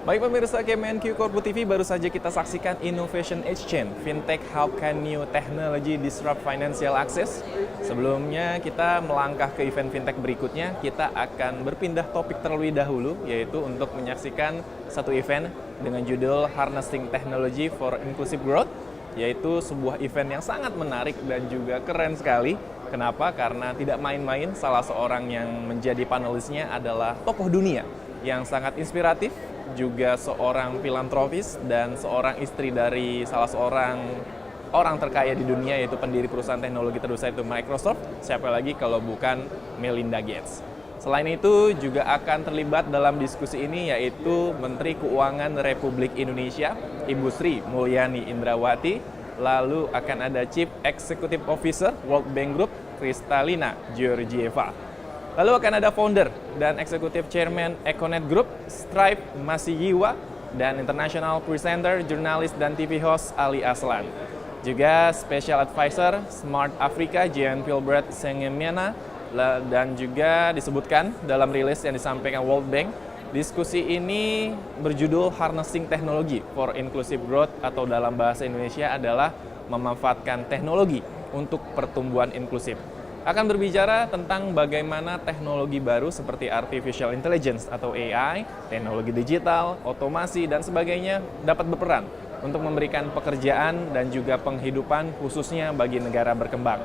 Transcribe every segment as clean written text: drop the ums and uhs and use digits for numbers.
Baik pemirsa Kemenq Corpo TV, baru saja kita saksikan Innovation Exchange, Fintech How Can New Technology Disrupt Financial Access. Sebelumnya kita melangkah ke event fintech berikutnya, kita akan berpindah topik terlebih dahulu, yaitu untuk menyaksikan satu event dengan judul Harnessing Technology for Inclusive Growth, yaitu sebuah event yang sangat menarik dan juga keren sekali. Kenapa? Karena tidak main-main, salah seorang yang menjadi panelisnya adalah tokoh dunia yang sangat inspiratif, juga seorang filantropis dan seorang istri dari salah seorang orang terkaya di dunia, yaitu pendiri perusahaan teknologi terbesar itu Microsoft. Siapa lagi kalau bukan Melinda Gates. Selain itu juga akan terlibat dalam diskusi ini yaitu Menteri Keuangan Republik Indonesia, Ibu Sri Mulyani Indrawati. Lalu akan ada Chief Executive Officer World Bank Group, Kristalina Georgieva. Lalu akan ada founder dan Executive Chairman Econet Group, Strive Masiyiwa, dan International Presenter, Jurnalis, dan TV Host Ali Aslan. Juga Special Advisor Smart Africa, Jean Philbert Sengemena, dan juga disebutkan dalam rilis yang disampaikan World Bank, diskusi ini berjudul Harnessing Technology for Inclusive Growth, atau dalam bahasa Indonesia adalah memanfaatkan teknologi untuk pertumbuhan inklusif. Akan berbicara tentang bagaimana teknologi baru seperti Artificial Intelligence atau AI, teknologi digital, otomasi, dan sebagainya dapat berperan untuk memberikan pekerjaan dan juga penghidupan khususnya bagi negara berkembang.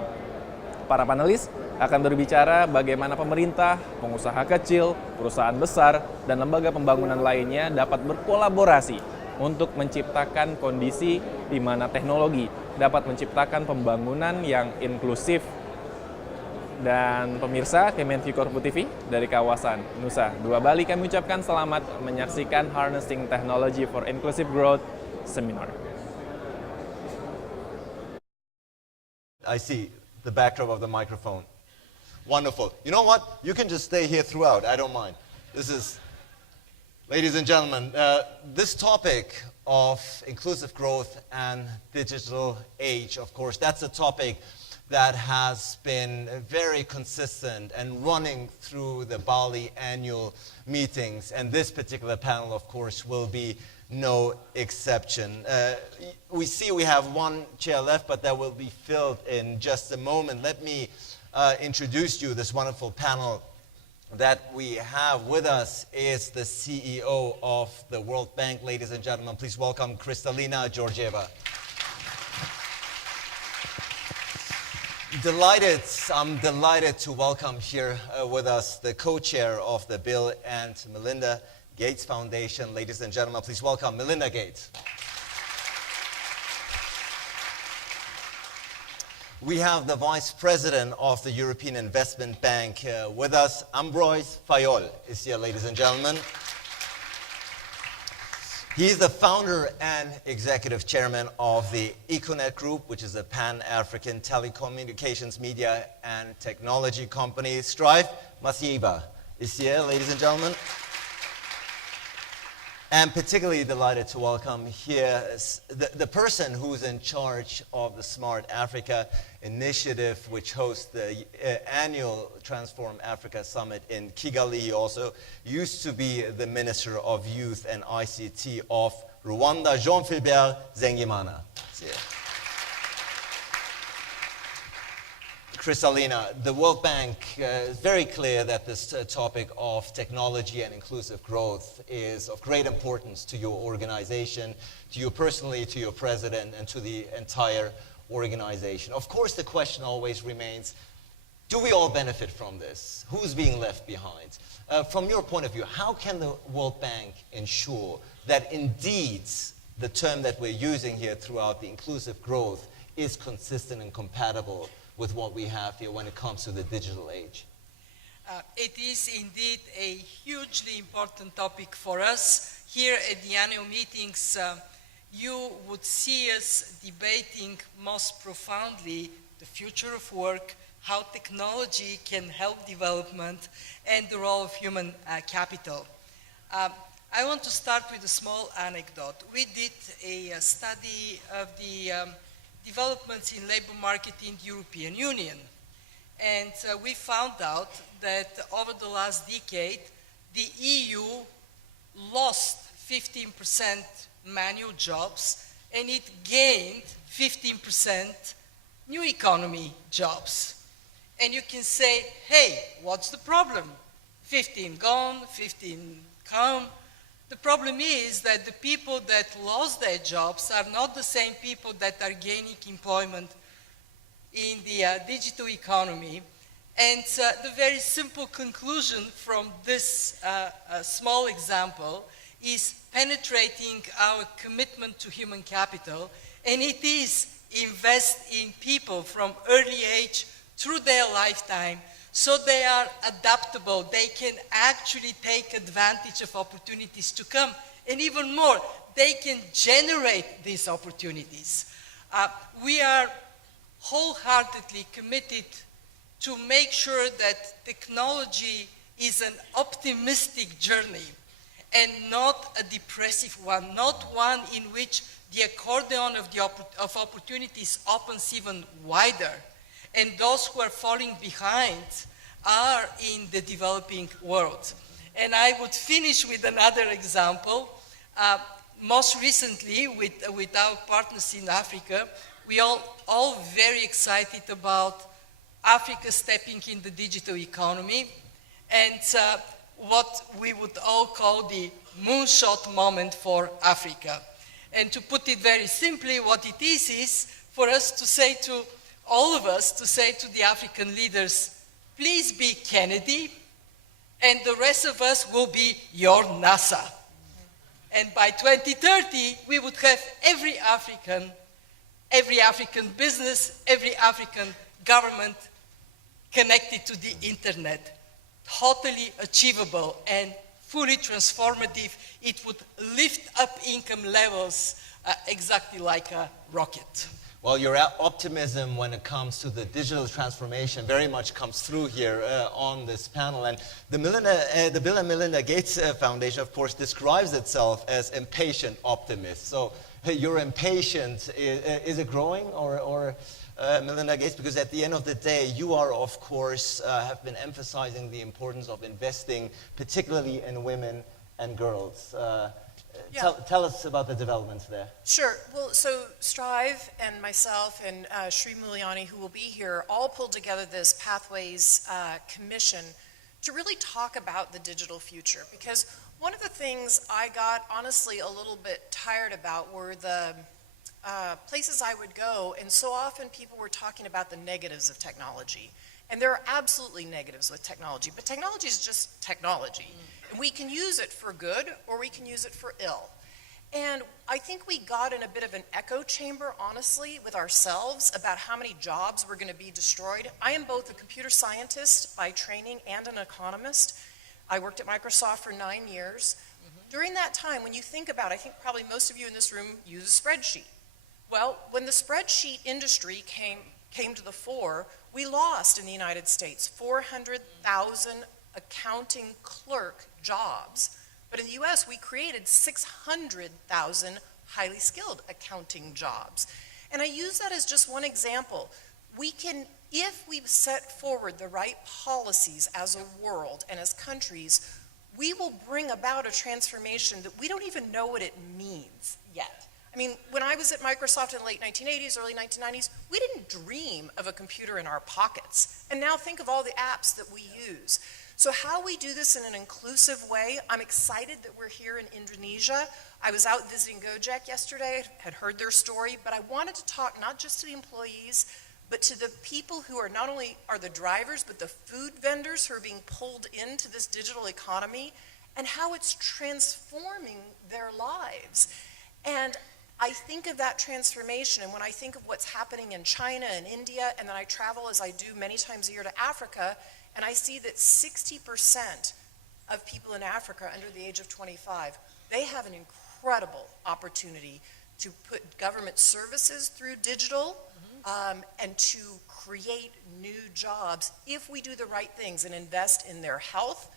Para panelis akan berbicara bagaimana pemerintah, pengusaha kecil, perusahaan besar, dan lembaga pembangunan lainnya dapat berkolaborasi untuk menciptakan kondisi di mana teknologi dapat menciptakan pembangunan yang inklusif. Dan pemirsa Kemenq Corpo TV dari kawasan Nusa Dua Bali, kami ucapkan selamat menyaksikan Harnessing Technology for Inclusive Growth Seminar. I see the backdrop of the microphone. Wonderful. You know what? You can just stay here throughout. I don't mind. This is, ladies and gentlemen, this topic of inclusive growth and digital age, of course, that's a topic that has been very consistent and running through the Bali annual meetings. And this particular panel, of course, will be no exception. We see we have one chair left, but that will be filled in just a moment. Let me introduce you this wonderful panel that we have with us is the CEO of the World Bank. Ladies and gentlemen, please welcome Kristalina Georgieva. I'm delighted to welcome here with us the co-chair of the Bill and Melinda Gates Foundation. Ladies and gentlemen, please welcome Melinda Gates. We have the Vice President of the European Investment Bank with us, Ambroise Fayol is here, ladies and gentlemen. He's the founder and executive chairman of the Econet Group, which is a pan-African telecommunications, media, and technology company. Strive Masiyiwa is here, ladies and gentlemen. And particularly delighted to welcome here the person who's in charge of the Smart Africa initiative, which hosts the annual Transform Africa Summit in Kigali. He also used to be the Minister of Youth and ICT of Rwanda, Jean Philbert Zengemana. Kristalina, the World Bank is very clear that this topic of technology and inclusive growth is of great importance to your organization, to you personally, to your president, and to the entire organization. Of course, the question always remains, do we all benefit from this? Who's being left behind? From your point of view, how can the World Bank ensure that indeed the term that we're using here throughout, the inclusive growth, is consistent and compatible with what we have here when it comes to the digital age? It is indeed a hugely important topic for us. Here at the annual meetings, you would see us debating most profoundly the future of work, how technology can help development, and the role of human capital. I want to start with a small anecdote. We did a study of the developments in labor market in the European Union. And we found out that over the last decade, the EU lost 15% manual jobs, and it gained 15% new economy jobs. And you can say, hey, what's the problem? 15 gone, 15 come. The problem is that the people that lost their jobs are not the same people that are gaining employment in the digital economy. And the very simple conclusion from this small example is penetrating our commitment to human capital, and it is invest in people from early age through their lifetime so they are adaptable, they can actually take advantage of opportunities to come, and even more, they can generate these opportunities. We are wholeheartedly committed to make sure that technology is an optimistic journey and not a depressive one, not one in which the accordion of opportunities opens even wider, and those who are falling behind are in the developing world. And I would finish with another example. Most recently, with our partners in Africa, we are all very excited about Africa stepping in the digital economy, and what we would all call the Moonshot moment for Africa. And to put it very simply, what it is for us to say to all of us, to say to the African leaders, please be Kennedy, and the rest of us will be your NASA. And by 2030, we would have every African business, every African government connected to the internet. Totally achievable and fully transformative. It would lift up income levels exactly like a rocket. Well, your optimism when it comes to the digital transformation very much comes through here on this panel. And the Bill and Melinda Gates Foundation, of course, describes itself as impatient optimists. So your impatience, is it growing, or Melinda Gates? Because at the end of the day, you are, of course, have been emphasizing the importance of investing, particularly in women and girls. Tell us about the developments there. Sure. Well, so Strive and myself and Sri Muliani, who will be here, all pulled together this Pathways Commission to really talk about the digital future. Because one of the things I got, honestly, a little bit tired about were the places I would go, and so often people were talking about the negatives of technology. And there are absolutely negatives with technology, but technology is just technology. And we can use it for good, or we can use it for ill. And I think we got in a bit of an echo chamber, honestly, with ourselves about how many jobs were going to be destroyed. I am both a computer scientist by training and an economist. I worked at Microsoft for 9 years. During that time, when you think about it, I think probably most of you in this room use a spreadsheet. Well, when the spreadsheet industry came to the fore, we lost in the United States 400,000 accounting clerk jobs. But in the US, we created 600,000 highly skilled accounting jobs. And I use that as just one example. We can, if we set forward the right policies as a world and as countries, we will bring about a transformation that we don't even know what it means yet. I mean, when I was at Microsoft in the late 1980s, early 1990s, we didn't dream of a computer in our pockets. And now think of all the apps that we use. So how we do this in an inclusive way, I'm excited that we're here in Indonesia. I was out visiting Gojek yesterday, had heard their story, but I wanted to talk not just to the employees, but to the people who are not only are the drivers, but the food vendors who are being pulled into this digital economy, and how it's transforming their lives. And I think of that transformation, and when I think of what's happening in China and India, and then I travel, as I do many times a year, to Africa, and I see that 60% of people in Africa under the age of 25, they have an incredible opportunity to put government services through digital, and to create new jobs if we do the right things and invest in their health,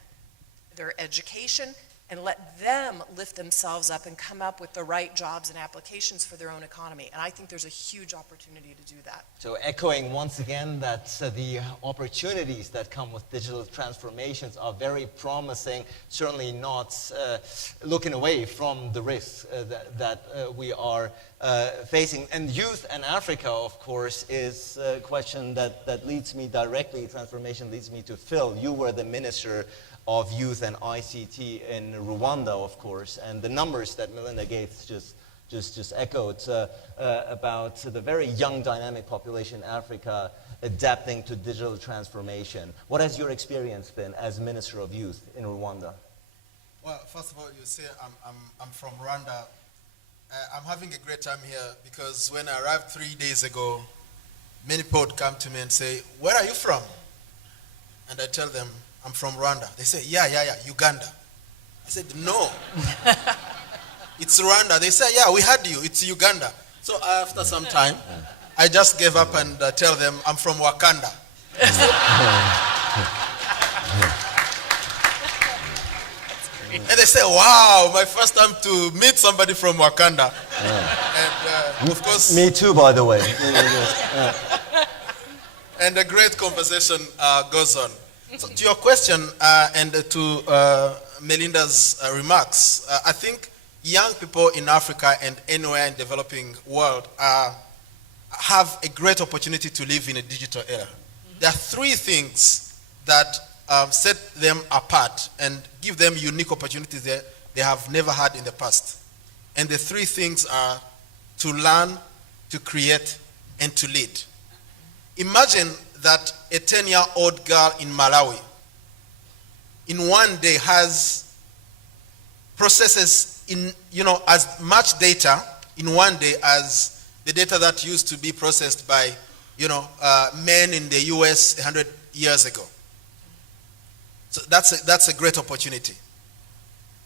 their education, and let them lift themselves up and come up with the right jobs and applications for their own economy. And I think there's a huge opportunity to do that. So echoing once again that the opportunities that come with digital transformations are very promising, certainly not looking away from the risks that we are facing. And youth and Africa, of course, is a question that leads me directly, transformation leads me to Phil. You were the Minister of Youth and ICT in Rwanda, of course, and the numbers that Melinda Gates just echoed about the very young, dynamic population in Africa adapting to digital transformation. What has your experience been as Minister of Youth in Rwanda? Well, first of all, you say I'm from Rwanda. I'm having a great time here because when I arrived 3 days ago, many people would come to me and say, "Where are you from?" And I tell them, "I'm from Rwanda." They say, yeah, Uganda. I said, "No, it's Rwanda." They say, "Yeah, we heard you, it's Uganda." So after some time, I just gave up and tell them, "I'm from Wakanda." And they say, "Wow, my first time to meet somebody from Wakanda." And of course, Me too, by the way. and a great conversation goes on. So to your question and to Melinda's remarks, I think young people in Africa and anywhere in the developing world have a great opportunity to live in a digital era. There are three things that set them apart and give them unique opportunities that they have never had in the past. And the three things are to learn, to create, and to lead. Imagine that a 10-year-old girl in Malawi in one day processes as much data in one day as the data that used to be processed by men in the US 100 years ago. So that's a great opportunity.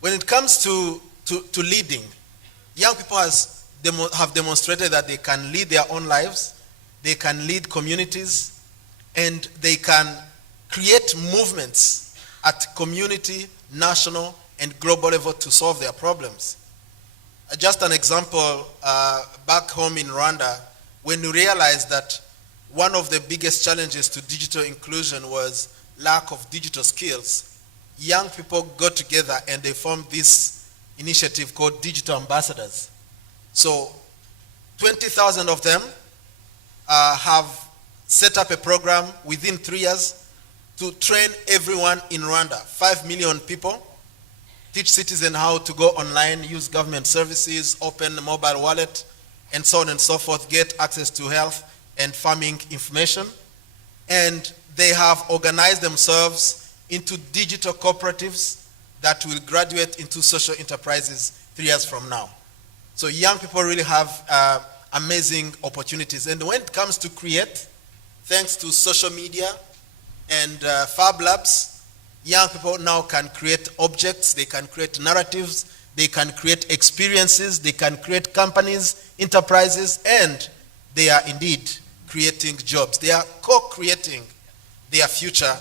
When it comes to leading, young people have demonstrated that they can lead their own lives, they can lead communities, and they can create movements at community, national, and global level to solve their problems. Just an example, back home in Rwanda, when we realized that one of the biggest challenges to digital inclusion was lack of digital skills, young people got together and they formed this initiative called Digital Ambassadors. So 20,000 of them have set up a program within 3 years to train everyone in Rwanda, 5 million people, teach citizens how to go online, use government services, open a mobile wallet, and so on and so forth, get access to health and farming information. And they have organized themselves into digital cooperatives that will graduate into social enterprises 3 years from now. So young people really have amazing opportunities. And when it comes to create, thanks to social media and Fab Labs, young people now can create objects, they can create narratives, they can create experiences, they can create companies, enterprises, and they are indeed creating jobs. They are co-creating their future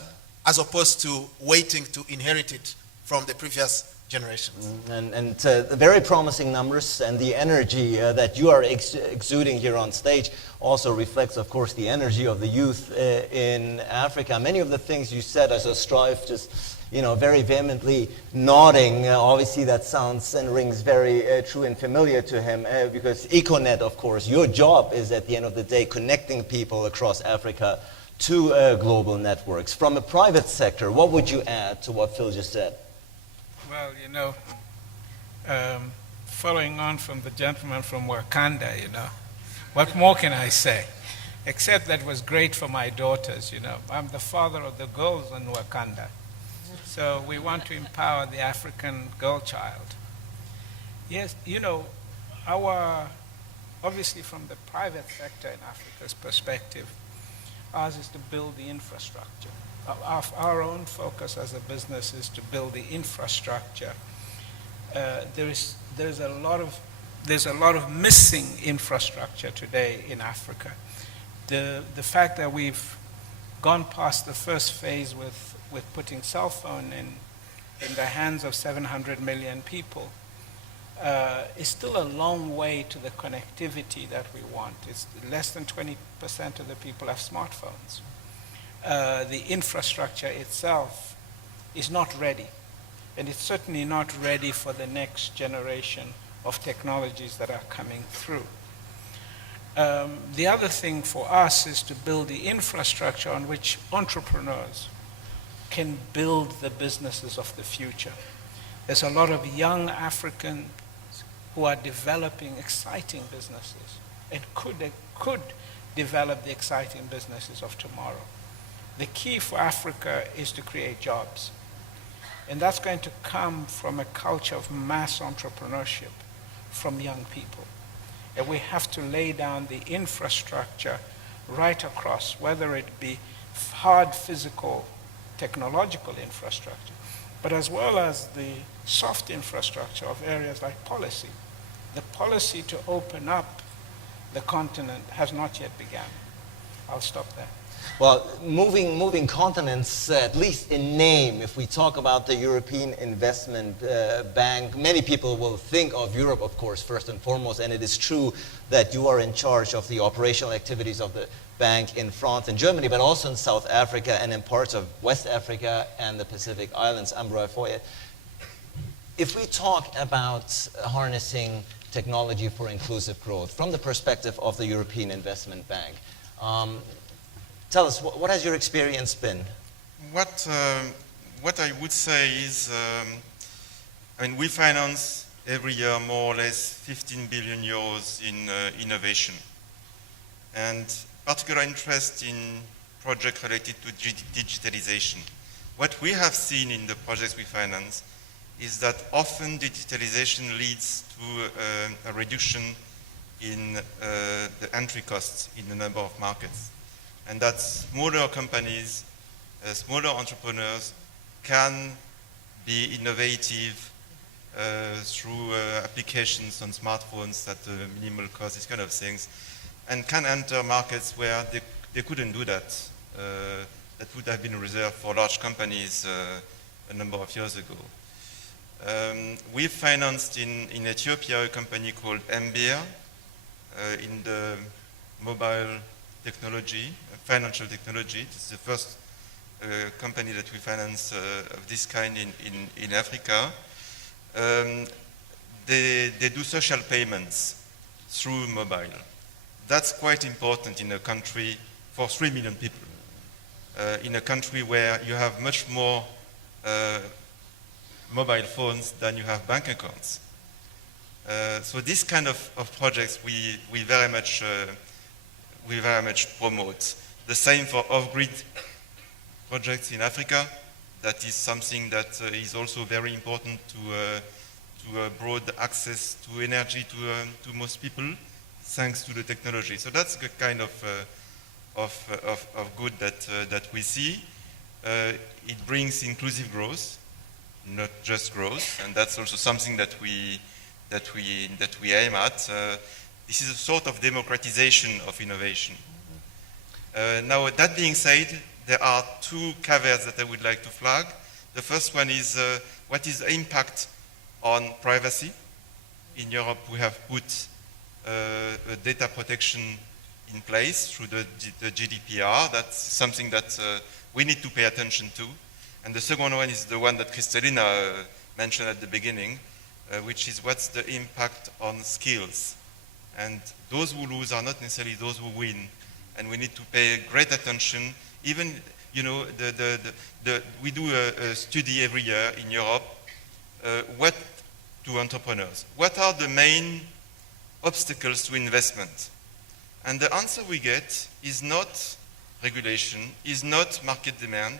as opposed to waiting to inherit it from the previous generations. And very promising numbers, and the energy that you are exuding here on stage also reflects, of course, the energy of the youth in Africa. Many of the things you said, as a Strive just, very vehemently nodding, obviously that sounds and rings very true and familiar to him, because EcoNet, of course, your job is at the end of the day connecting people across Africa to global networks. From a private sector, what would you add to what Phil just said? Well, following on from the gentleman from Wakanda, what more can I say? Except that it was great for my daughters, I'm the father of the girls in Wakanda. So we want to empower the African girl child. Yes, obviously from the private sector in Africa's perspective, ours is to build the infrastructure. Our own focus as a business is to build the infrastructure. There's a lot of missing infrastructure today in Africa. The fact that we've gone past the first phase with putting cell phone in the hands of 700 million people is still a long way to the connectivity that we want. It's less than 20% of the people have smartphones. The infrastructure itself is not ready, and it's certainly not ready for the next generation of technologies that are coming through. The other thing for us is to build the infrastructure on which entrepreneurs can build the businesses of the future. There's a lot of young Africans who are developing exciting businesses and could develop the exciting businesses of tomorrow. The key for Africa is to create jobs. And that's going to come from a culture of mass entrepreneurship from young people. And we have to lay down the infrastructure right across, whether it be hard physical, technological infrastructure, but as well as the soft infrastructure of areas like policy. The policy to open up the continent has not yet begun. I'll stop there. Well, moving continents, at least in name, if we talk about the European Investment Bank, many people will think of Europe, of course, first and foremost, and it is true that you are in charge of the operational activities of the bank in France and Germany, but also in South Africa and in parts of West Africa and the Pacific Islands. Ambroy Foye, if we talk about harnessing technology for inclusive growth from the perspective of the European Investment Bank, tell us, what has your experience been? What I would say is, I mean, we finance every year more or less 15 billion euros in innovation. And particular interest in projects related to digitalization. What we have seen in the projects we finance is that often digitalization leads to a reduction in the entry costs in a number of markets. And that smaller companies, smaller entrepreneurs can be innovative through applications on smartphones at minimal cost, these kind of things, and can enter markets where they couldn't do that. That would have been reserved for large companies a number of years ago. We financed in Ethiopia a company called MBR in the mobile technology, financial technology. It's the first company that we finance of this kind in Africa. They do social payments through mobile. That's quite important in a country for 3 million people. In a country where you have much more mobile phones than you have bank accounts. So this kind of projects we very much promote. The same for off-grid projects in Africa. That is something that is also very important to broad access to energy to most people, thanks to the technology. So that's the kind of good that we see. It brings inclusive growth, not just growth, and that's also something that we aim at. This is a sort of democratization of innovation. Now, that being said, there are two caveats that I would like to flag. The first one is what is the impact on privacy? In Europe, we have put a data protection in place through the GDPR. That's something that we need to pay attention to. And the second one is the one that Kristalina mentioned at the beginning, which is what's the impact on skills. And those who lose are not necessarily those who win. And we need to pay great attention. Even, you know, we do a study every year in Europe. What to entrepreneurs? What are the main obstacles to investment? And the answer we get is not regulation, is not market demand.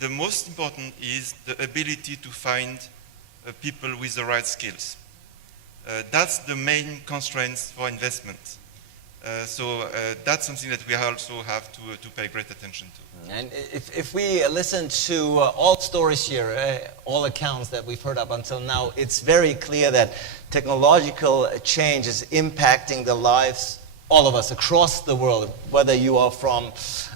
The most important is the ability to find people with the right skills. That's the main constraints for investment. So that's something that we also have to pay great attention to. And if we listen to all stories here, all accounts that we've heard up until now, it's very clear that technological change is impacting the lives all of us across the world, whether you are from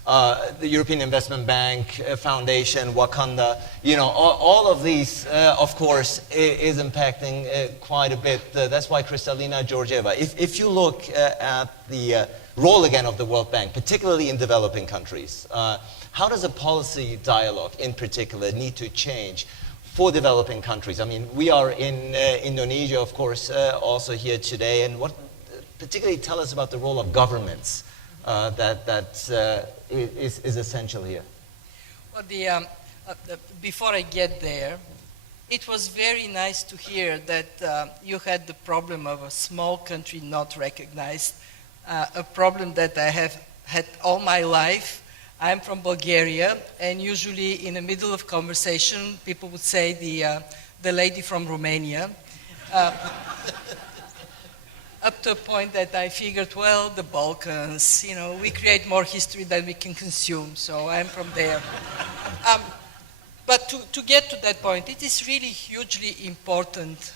the European Investment Bank, Foundation, Wakanda, all of these, of course, is impacting quite a bit. That's why Kristalina Georgieva, if you look at the role again of the World Bank, particularly in developing countries, how does a policy dialogue in particular need to change for developing countries? I mean, we are in Indonesia, of course, also here today, and what particularly tell us about the role of governments that is essential here. Well, before I get there, it was very nice to hear that you had the problem of a small country not recognized, a problem that I have had all my life. I'm from Bulgaria, and usually in the middle of conversation, people would say the lady from Romania. Up to a point that I figured, well, the Balkans, we create more history than we can consume, so I'm from there. But to get to that point, it is really hugely important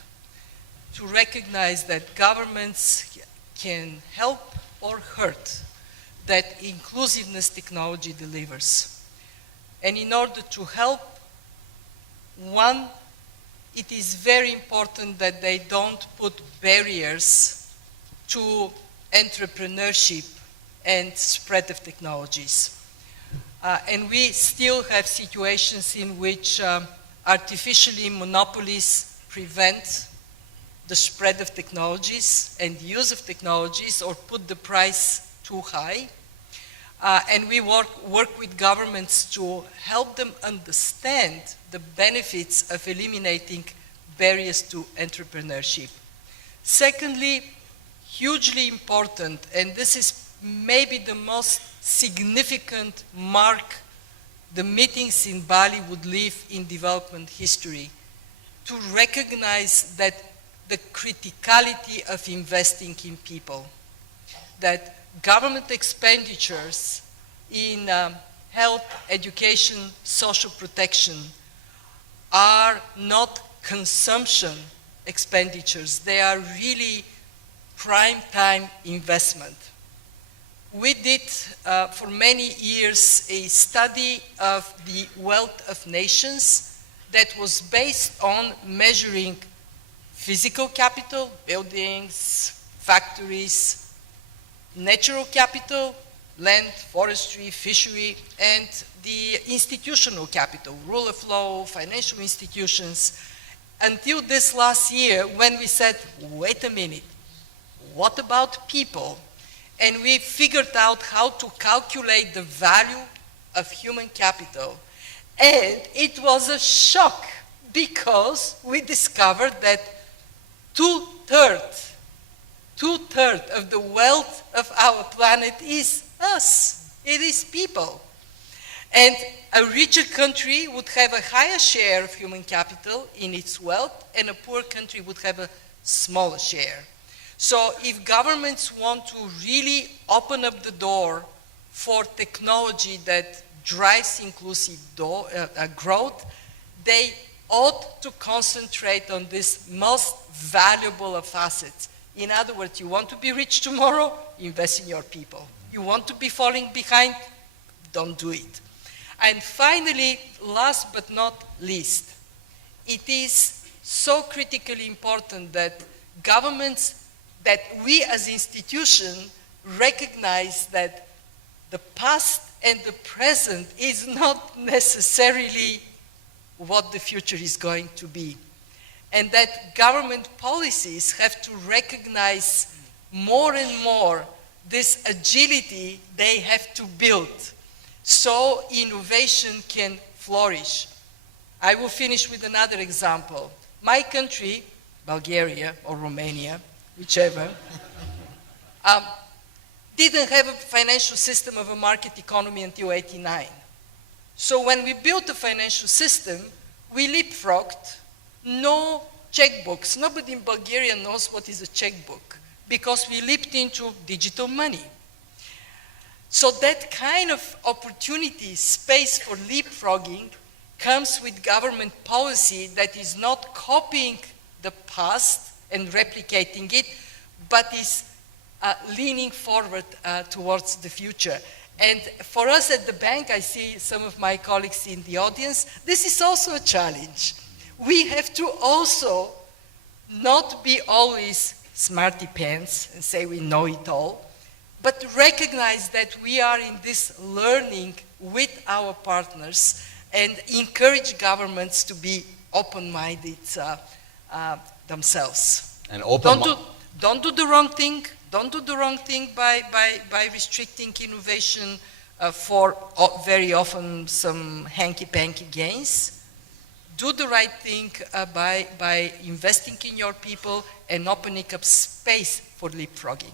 to recognize that governments can help or hurt that inclusiveness technology delivers. And in order to help, one, it is very important that they don't put barriers to entrepreneurship and spread of technologies. And we still have situations in which artificially monopolies prevent the spread of technologies and the use of technologies or put the price too high. And we work with governments to help them understand the benefits of eliminating barriers to entrepreneurship. Secondly, hugely important, and this is maybe the most significant mark the meetings in Bali would leave in development history, to recognize that the criticality of investing in people, that government expenditures in health, education, social protection are not consumption expenditures. They are really prime time investment. We did for many years a study of the wealth of nations that was based on measuring physical capital, buildings, factories, natural capital, land, forestry, fishery, and the institutional capital, rule of law, financial institutions, until this last year when we said, wait a minute, what about people? And we figured out how to calculate the value of human capital. And it was a shock because we discovered that two-thirds of the wealth of our planet is us. It is people. And a richer country would have a higher share of human capital in its wealth, and a poor country would have a smaller share. So if governments want to really open up the door for technology that drives inclusive growth, they ought to concentrate on this most valuable of assets. In other words, you want to be rich tomorrow, invest in your people. You want to be falling behind, don't do it. And finally, last but not least, it is so critically important that governments, that we as institutions recognize that the past and the present is not necessarily what the future is going to be. And that government policies have to recognize more and more this agility they have to build so innovation can flourish. I will finish with another example. My country, Bulgaria or Romania, whichever, didn't have a financial system of a market economy until '89. So when we built the financial system, we leapfrogged. No checkbooks. Nobody in Bulgaria knows what is a checkbook because we leaped into digital money. So that kind of opportunity, space for leapfrogging, comes with government policy that is not copying the past and replicating it, but is leaning forward towards the future. And for us at the bank, I see some of my colleagues in the audience, this is also a challenge. We have to also not be always smarty pants and say we know it all, but recognize that we are in this learning with our partners and encourage governments to be open-minded themselves. And Don't do the wrong thing. Don't do the wrong thing by restricting innovation for very often some hanky-panky gains. Do the right thing by investing in your people and opening up space for leapfrogging.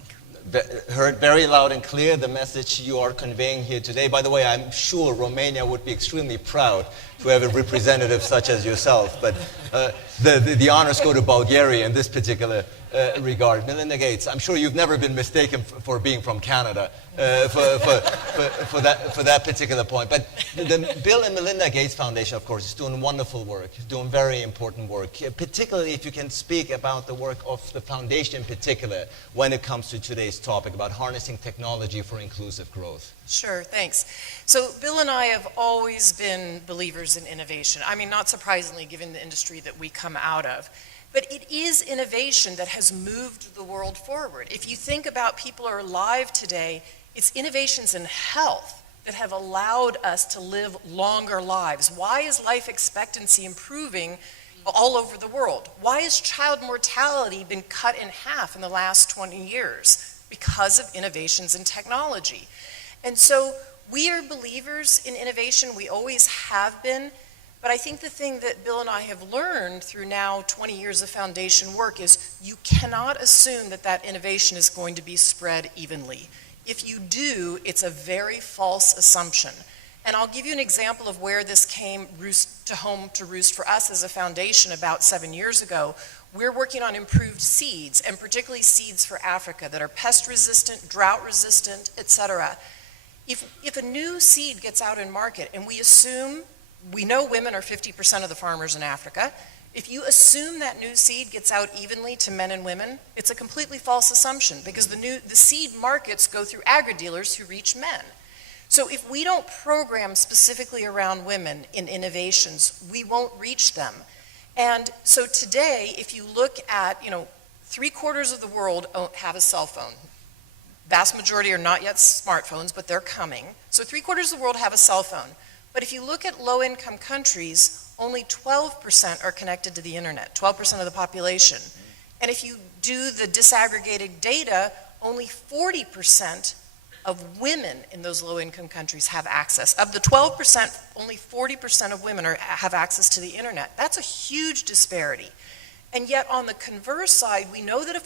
Heard very loud and clear the message you are conveying here today. By the way, I'm sure Romania would be extremely proud to have a representative such as yourself, but the honors go to Bulgaria in this particular regard. Melinda Gates, I'm sure you've never been mistaken for being from Canada for that particular point. But the Bill and Melinda Gates Foundation, of course, is doing wonderful work, doing very important work, particularly if you can speak about the work of the foundation in particular when it comes to today's topic about harnessing technology for inclusive growth. Sure, thanks. So Bill and I have always been believers in innovation. I mean, not surprisingly, given the industry that we come out of. But it is innovation that has moved the world forward. If you think about people who are alive today, it's innovations in health that have allowed us to live longer lives. Why is life expectancy improving all over the world? Why has child mortality been cut in half in the last 20 years? Because of innovations in technology. And so we are believers in innovation. We always have been. But I think the thing that Bill and I have learned through now 20 years of foundation work is you cannot assume that that innovation is going to be spread evenly. If you do, it's a very false assumption. And I'll give you an example of where this came home to roost for us as a foundation about 7 years ago. We're working on improved seeds, and particularly seeds for Africa that are pest resistant, drought resistant, etc. If a new seed gets out in market and we know women are 50% of the farmers in Africa. If you assume that new seed gets out evenly to men and women, it's a completely false assumption because the seed markets go through agri-dealers who reach men. So if we don't program specifically around women in innovations, we won't reach them. And so today, if you look at, 3/4 of the world have a cell phone. Vast majority are not yet smartphones, but they're coming. So 3/4 of the world have a cell phone. But if you look at low-income countries, only 12% are connected to the internet, 12% of the population. And if you do the disaggregated data, only 40% of women in those low-income countries have access. Of the 12%, only 40% of women have access to the internet. That's a huge disparity. And yet on the converse side, we know that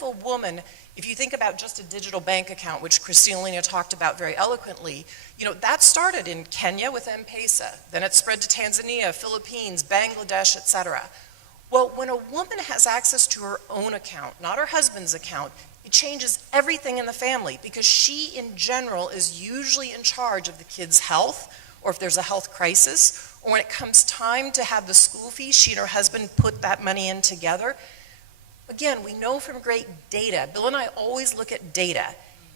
if you think about just a digital bank account, which Kristina talked about very eloquently, that started in Kenya with M-Pesa, then it spread to Tanzania, Philippines, Bangladesh, etc. Well, when a woman has access to her own account, not her husband's account, it changes everything in the family because she, in general, is usually in charge of the kid's health, or if there's a health crisis, or when it comes time to have the school fees, she and her husband put that money in together. Again, we know from great data, Bill and I always look at data,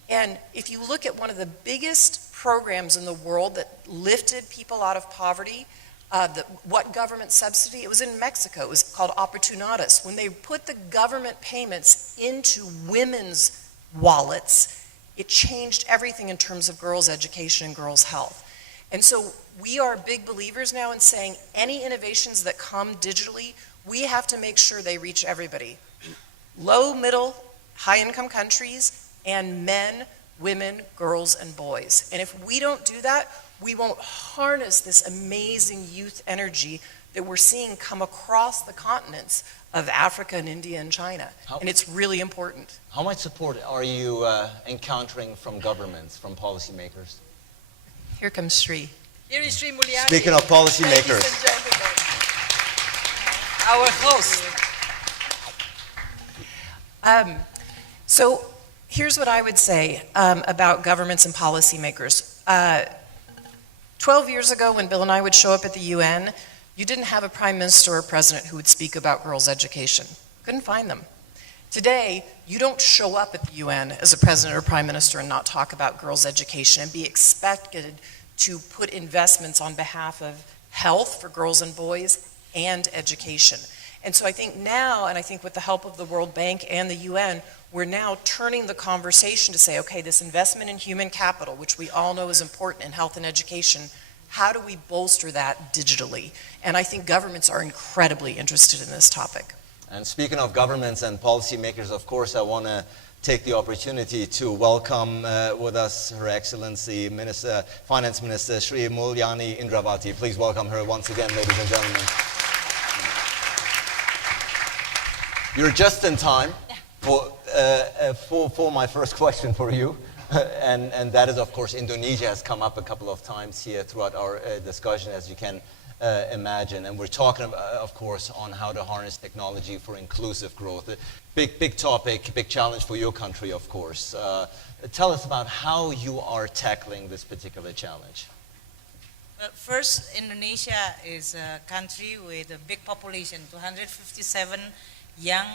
and if you look at one of the biggest programs in the world that lifted people out of poverty, what government subsidy? It was in Mexico. It was called Oportunidades. When they put the government payments into women's wallets, it changed everything in terms of girls' education and girls' health. And so we are big believers now in saying any innovations that come digitally, we have to make sure they reach everybody. Low, middle, high-income countries, and men, women, girls, and boys. And if we don't do that, we won't harness this amazing youth energy that we're seeing come across the continents of Africa and India and China. And it's really important. How much support are you encountering from governments, from policymakers? Here comes Sri. Here is Sri Mulyani. Speaking of policymakers. Ladies and gentlemen, our host. So here's what I would say about governments and policymakers. 12 years ago when Bill and I would show up at the UN, you didn't have a prime minister or president who would speak about girls' education. Couldn't find them. Today, you don't show up at the UN as a president or prime minister and not talk about girls' education and be expected to put investments on behalf of health for girls and boys and education. And so I think now, and I think with the help of the World Bank and the UN, we're now turning the conversation to say, okay, this investment in human capital, which we all know is important in health and education, how do we bolster that digitally? And I think governments are incredibly interested in this topic. And speaking of governments and policymakers, of course, I want to take the opportunity to welcome with us Her Excellency Finance Minister Shri Mulyani Indravati. Please welcome her once again, ladies and gentlemen. You're just in time for my first question for you. And that is, of course, Indonesia has come up a couple of times here throughout our discussion, as you can imagine. And we're talking, of course, on how to harness technology for inclusive growth. Big topic, big challenge for your country, of course. Tell us about how you are tackling this particular challenge. Well, first, Indonesia is a country with a big population, 257 young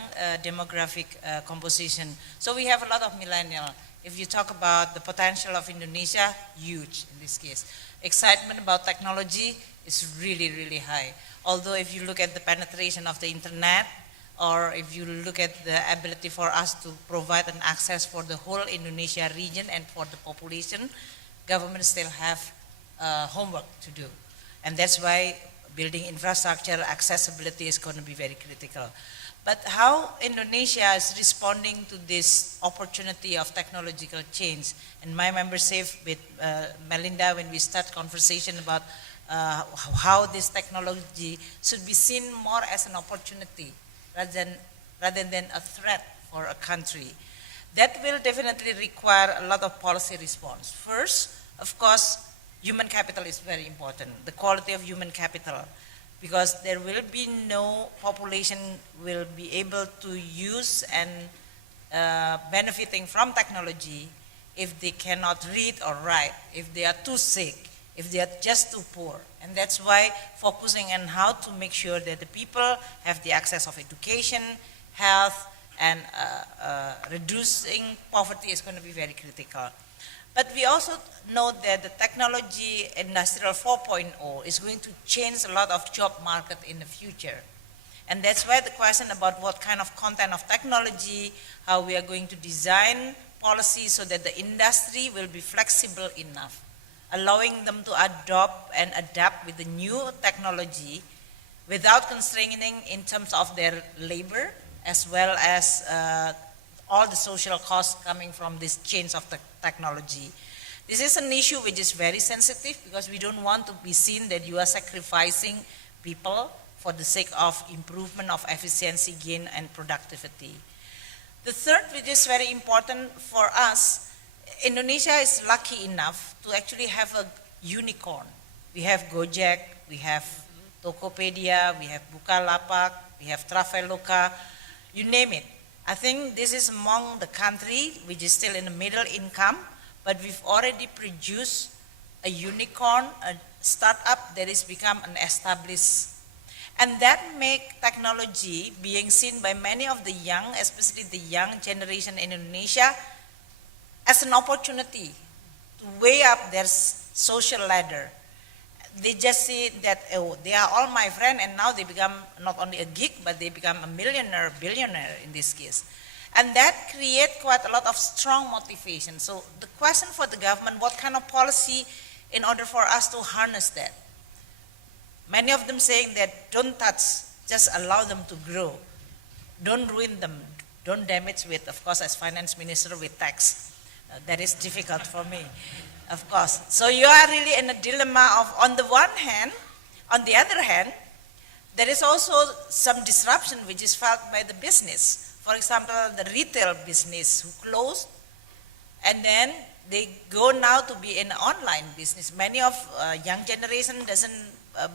demographic composition. So we have a lot of millennials. If you talk about the potential of Indonesia, huge in this case. Excitement about technology is really, really high. Although if you look at the penetration of the internet, or if you look at the ability for us to provide an access for the whole Indonesia region and for the population, governments still have homework to do. And that's why building infrastructure, accessibility is going to be very critical. But how Indonesia is responding to this opportunity of technological change, and my membership with Melinda, when we start conversation about how this technology should be seen more as an opportunity rather than a threat for a country, that will definitely require a lot of policy response. First, of course, human capital is very important, the quality of human capital. Because there will be no population will be able to use and benefiting from technology if they cannot read or write, if they are too sick, if they are just too poor. And that's why focusing on how to make sure that the people have the access of education, health, and reducing poverty is going to be very critical. But we also know that the technology industrial 4.0 is going to change a lot of job market in the future. And that's why the question about what kind of content of technology, how we are going to design policies so that the industry will be flexible enough, allowing them to adopt and adapt with the new technology without constraining in terms of their labor, as well as all the social costs coming from this change of the technology. This is an issue which is very sensitive because we don't want to be seen that you are sacrificing people for the sake of improvement of efficiency gain and productivity. The third, which is very important for us, Indonesia is lucky enough to actually have a unicorn. We have Gojek, we have Tokopedia, we have Bukalapak, we have Traveloka, you name it. I think this is among the country which is still in the middle income, but we've already produced a unicorn, a startup that has become an established. And that make technology being seen by many of the young, especially the young generation in Indonesia, as an opportunity to weigh up their social ladder. They just see that, oh, they are all my friends, and now they become not only a geek, but they become a millionaire, billionaire in this case. And that creates quite a lot of strong motivation. So the question for the government, what kind of policy in order for us to harness that? Many of them saying that don't touch, just allow them to grow. Don't ruin them, don't damage with, of course, as finance minister with tax. That is difficult for me. Of course. So you are really in a dilemma of, on the one hand, on the other hand, there is also some disruption which is felt by the business. For example, the retail business who closed, and then they go now to be in online business. Many of young generation doesn't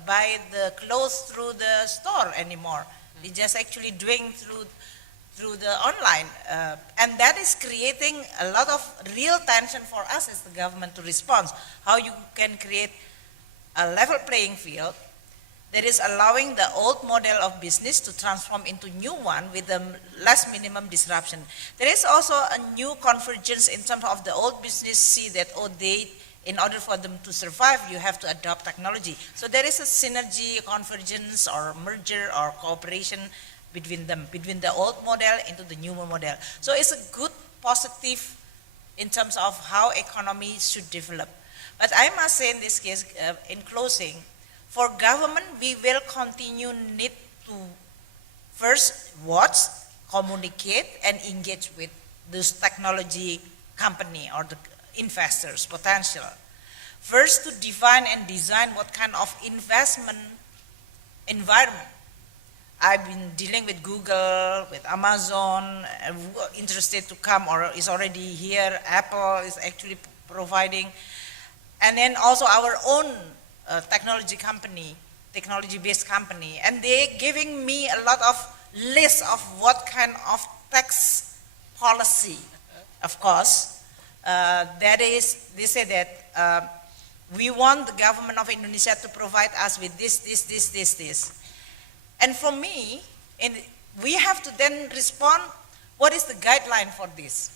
buy the clothes through the store anymore. They just actually doing through the online. And that is creating a lot of real tension for us as the government to respond. How you can create a level playing field that is allowing the old model of business to transform into new one with the less minimum disruption. There is also a new convergence in terms of the old business see that, in order for them to survive, you have to adopt technology. So there is a synergy, convergence, or merger, or cooperation between them, between the old model into the new model. So it's a good, positive in terms of how economies should develop. But I must say in this case, in closing, for government, we will continue need to first watch, communicate, and engage with this technology company or the investors, potential. First, to define and design what kind of investment environment. I've been dealing with Google, with Amazon, interested to come or is already here. Apple is actually providing. And then also our own technology-based company. And they're giving me a lot of lists of what kind of tax policy, of course. That is, they say that we want the government of Indonesia to provide us with this. And for me, we have to then respond, what is the guideline for this?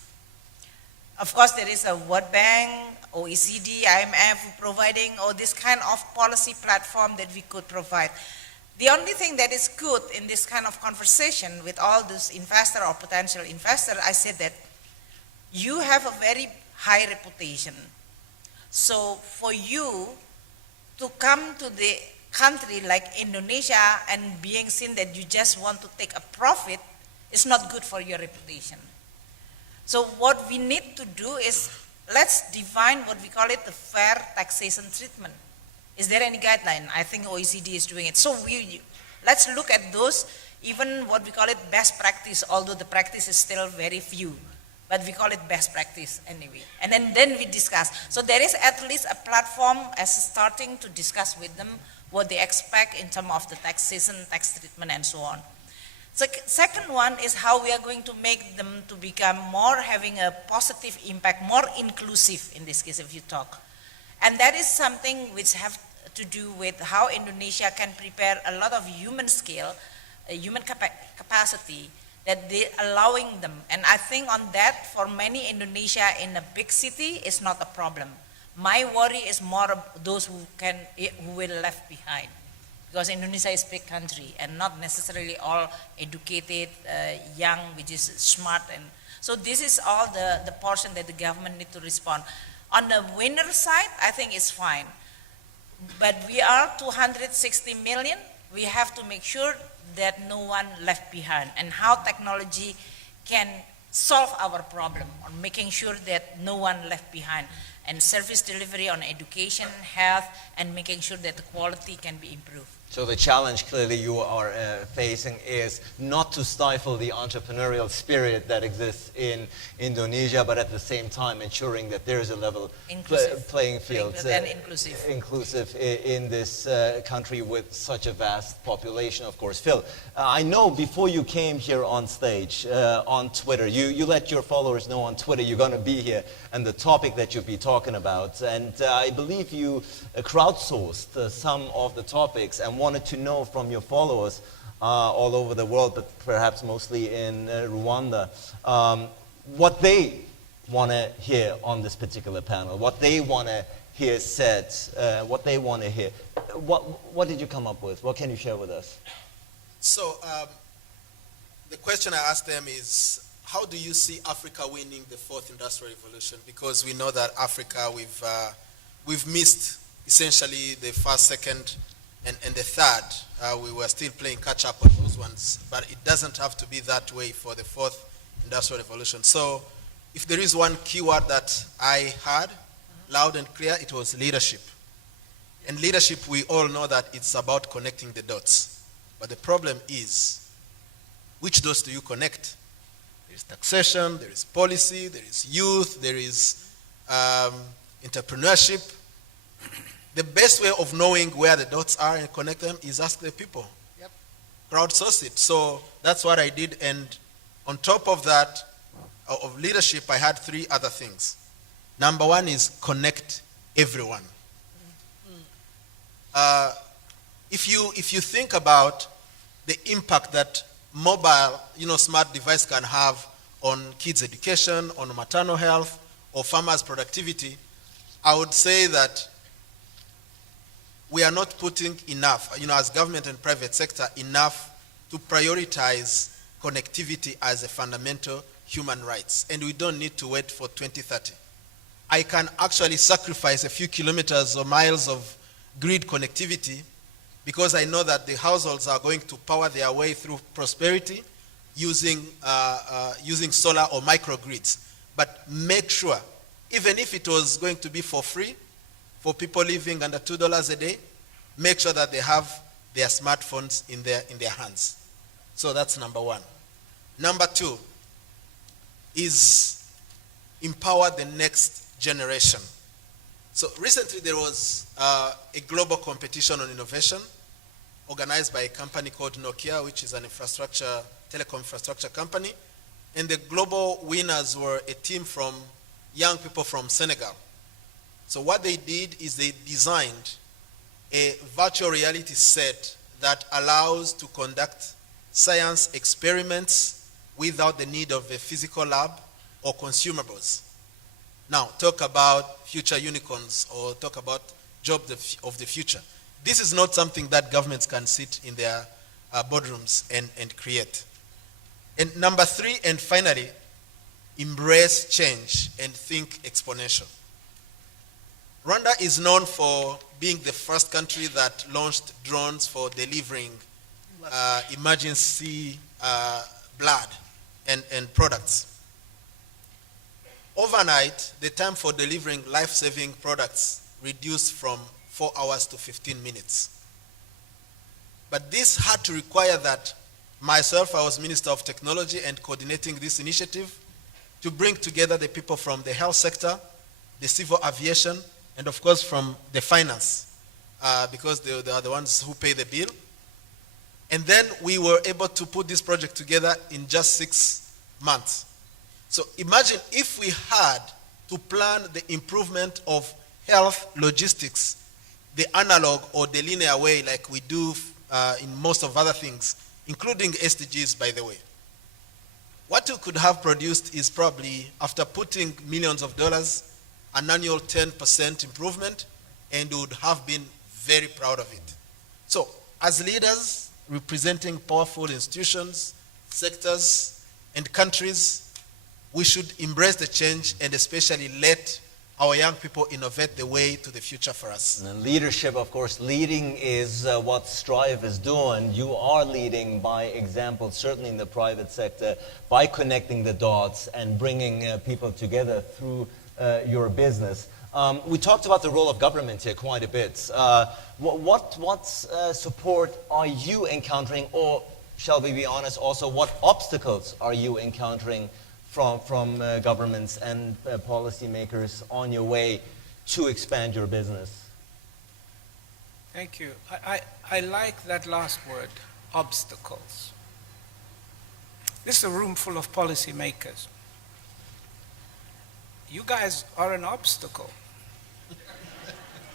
Of course, there is a World Bank, OECD, IMF providing all this kind of policy platform that we could provide. The only thing that is good in this kind of conversation with all these investor or potential investor, I said that you have a very high reputation. So for you to come to the country like Indonesia and being seen that you just want to take a profit is not good for your reputation. So what we need to do is, let's define what we call it the fair taxation treatment. Is there any guideline? I think OECD is doing it. So let's look at those, even what we call it best practice, although the practice is still very few. But we call it best practice anyway. And then we discuss. So there is at least a platform as starting to discuss with them what they expect in terms of the taxation, tax treatment, and so on. So second one is how we are going to make them to become more having a positive impact, more inclusive in this case if you talk. And that is something which have to do with how Indonesia can prepare a lot of human scale, human capacity that they allowing them. And I think on that, for many Indonesia in a big city is not a problem. My worry is more of those who will left behind. Because Indonesia is a big country and not necessarily all educated, young, which is smart. And so this is all the portion that the government need to respond. On the winner side, I think it's fine. But we are 260 million. We have to make sure that no one left behind, and how technology can solve our problem on making sure that no one left behind, and service delivery on education, health, and making sure that the quality can be improved. So the challenge clearly you are facing is not to stifle the entrepreneurial spirit that exists in Indonesia, but at the same time ensuring that there is a level playing field, inclusive in this country with such a vast population, of course. Phil, I know before you came here on stage on Twitter, you let your followers know on Twitter you're going to be here and the topic that you'll be talking about. And I believe you crowdsourced some of the topics and wanted to know from your followers all over the world, but perhaps mostly in Rwanda, what they want to hear on this particular panel, what they want to hear said, what they want to hear. What did you come up with? What can you share with us? So the question I asked them is, how do you see Africa winning the fourth industrial revolution? Because we know that Africa, we've missed essentially the first, second, and the third. We were still playing catch up on those ones, but it doesn't have to be that way for the fourth industrial revolution. So if there is one keyword that I heard loud and clear, it was leadership. And leadership, we all know that it's about connecting the dots. But the problem is, which dots do you connect? There is taxation, there is policy, there is youth, there is entrepreneurship. The best way of knowing where the dots are and connect them is ask the people. Yep. Crowdsource it. So that's what I did. And on top of that, of leadership, I had three other things. Number one is connect everyone. If you think about the impact that mobile, smart device can have on kids' education, on maternal health, or farmers' productivity, I would say that we are not putting enough, as government and private sector, enough to prioritize connectivity as a fundamental human rights. And we don't need to wait for 2030. I can actually sacrifice a few kilometers or miles of grid connectivity because I know that the households are going to power their way through prosperity using solar or microgrids. But make sure, even if it was going to be for free, for people living under $2 a day, make sure that they have their smartphones in their hands. So that's number one. Number two is empower the next generation. So recently there was a global competition on innovation organized by a company called Nokia, which is an telecom infrastructure company. And the global winners were a team from young people from Senegal. So what they did is they designed a virtual reality set that allows to conduct science experiments without the need of a physical lab or consumables. Now, talk about future unicorns or talk about jobs of the future. This is not something that governments can sit in their boardrooms and create. And number three, and finally, embrace change and think exponential. Rwanda is known for being the first country that launched drones for delivering emergency blood and products. Overnight, the time for delivering life-saving products reduced from 4 hours to 15 minutes. But this had to require that myself, I was Minister of Technology and coordinating this initiative to bring together the people from the health sector, the civil aviation, and of course from the finance, because they are the ones who pay the bill. And then we were able to put this project together in just 6 months. So imagine if we had to plan the improvement of health logistics, the analog or the linear way like we do in most of other things, including SDGs, by the way. What we could have produced is probably, after putting millions of dollars, an annual 10% improvement, and we would have been very proud of it. So, as leaders representing powerful institutions, sectors, and countries, we should embrace the change and especially let our young people innovate the way to the future for us. And leadership, of course, leading is what Strive is doing. You are leading by example, certainly in the private sector, by connecting the dots and bringing people together through your business. We talked about the role of government here quite a bit. What support are you encountering, or shall we be honest, also what obstacles are you encountering from governments and policymakers on your way to expand your business? Thank you. I like that last word, obstacles. This is a room full of policymakers. You guys are an obstacle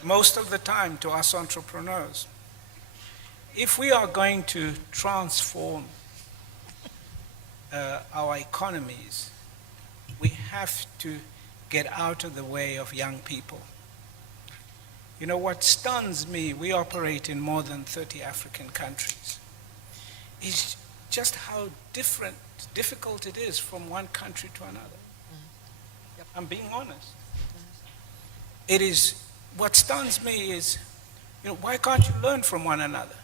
most of the time to us entrepreneurs. If we are going to transform our economies, we have to get out of the way of young people. You know, what stuns me, we operate in more than 30 African countries, is just how difficult it is from one country to another. Yep. I'm being honest. It is, what stuns me is, you know, why can't you learn from one another?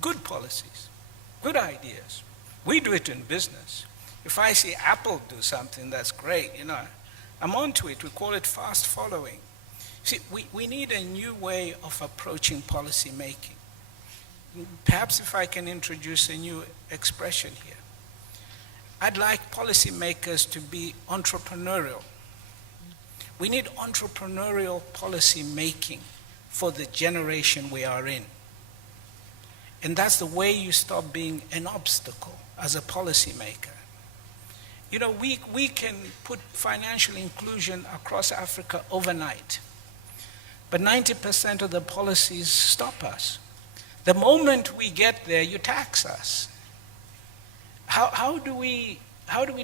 Good policies, good ideas. We do it in business. If I see Apple do something that's great, you know, I'm onto it. We call it fast following. See, we need a new way of approaching policy making. Perhaps if I can introduce a new expression here. I'd like policymakers to be entrepreneurial. We need entrepreneurial policy making for the generation we are in. And that's the way you stop being an obstacle as a policymaker. You know, we can put financial inclusion across Africa overnight, but 90% of the policies stop us. The moment we get there, you tax us. How do we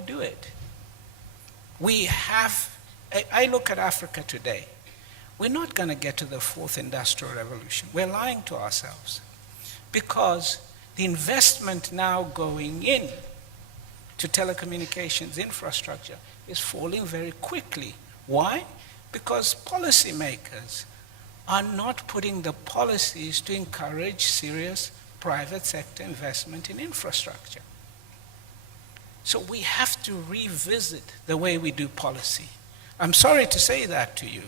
do it? I look at Africa today. We're not going to get to the fourth industrial revolution. We're lying to ourselves. Because the investment now going in to telecommunications infrastructure is falling very quickly. Why? Because policymakers are not putting the policies to encourage serious private sector investment in infrastructure. So we have to revisit the way we do policy. I'm sorry to say that to you,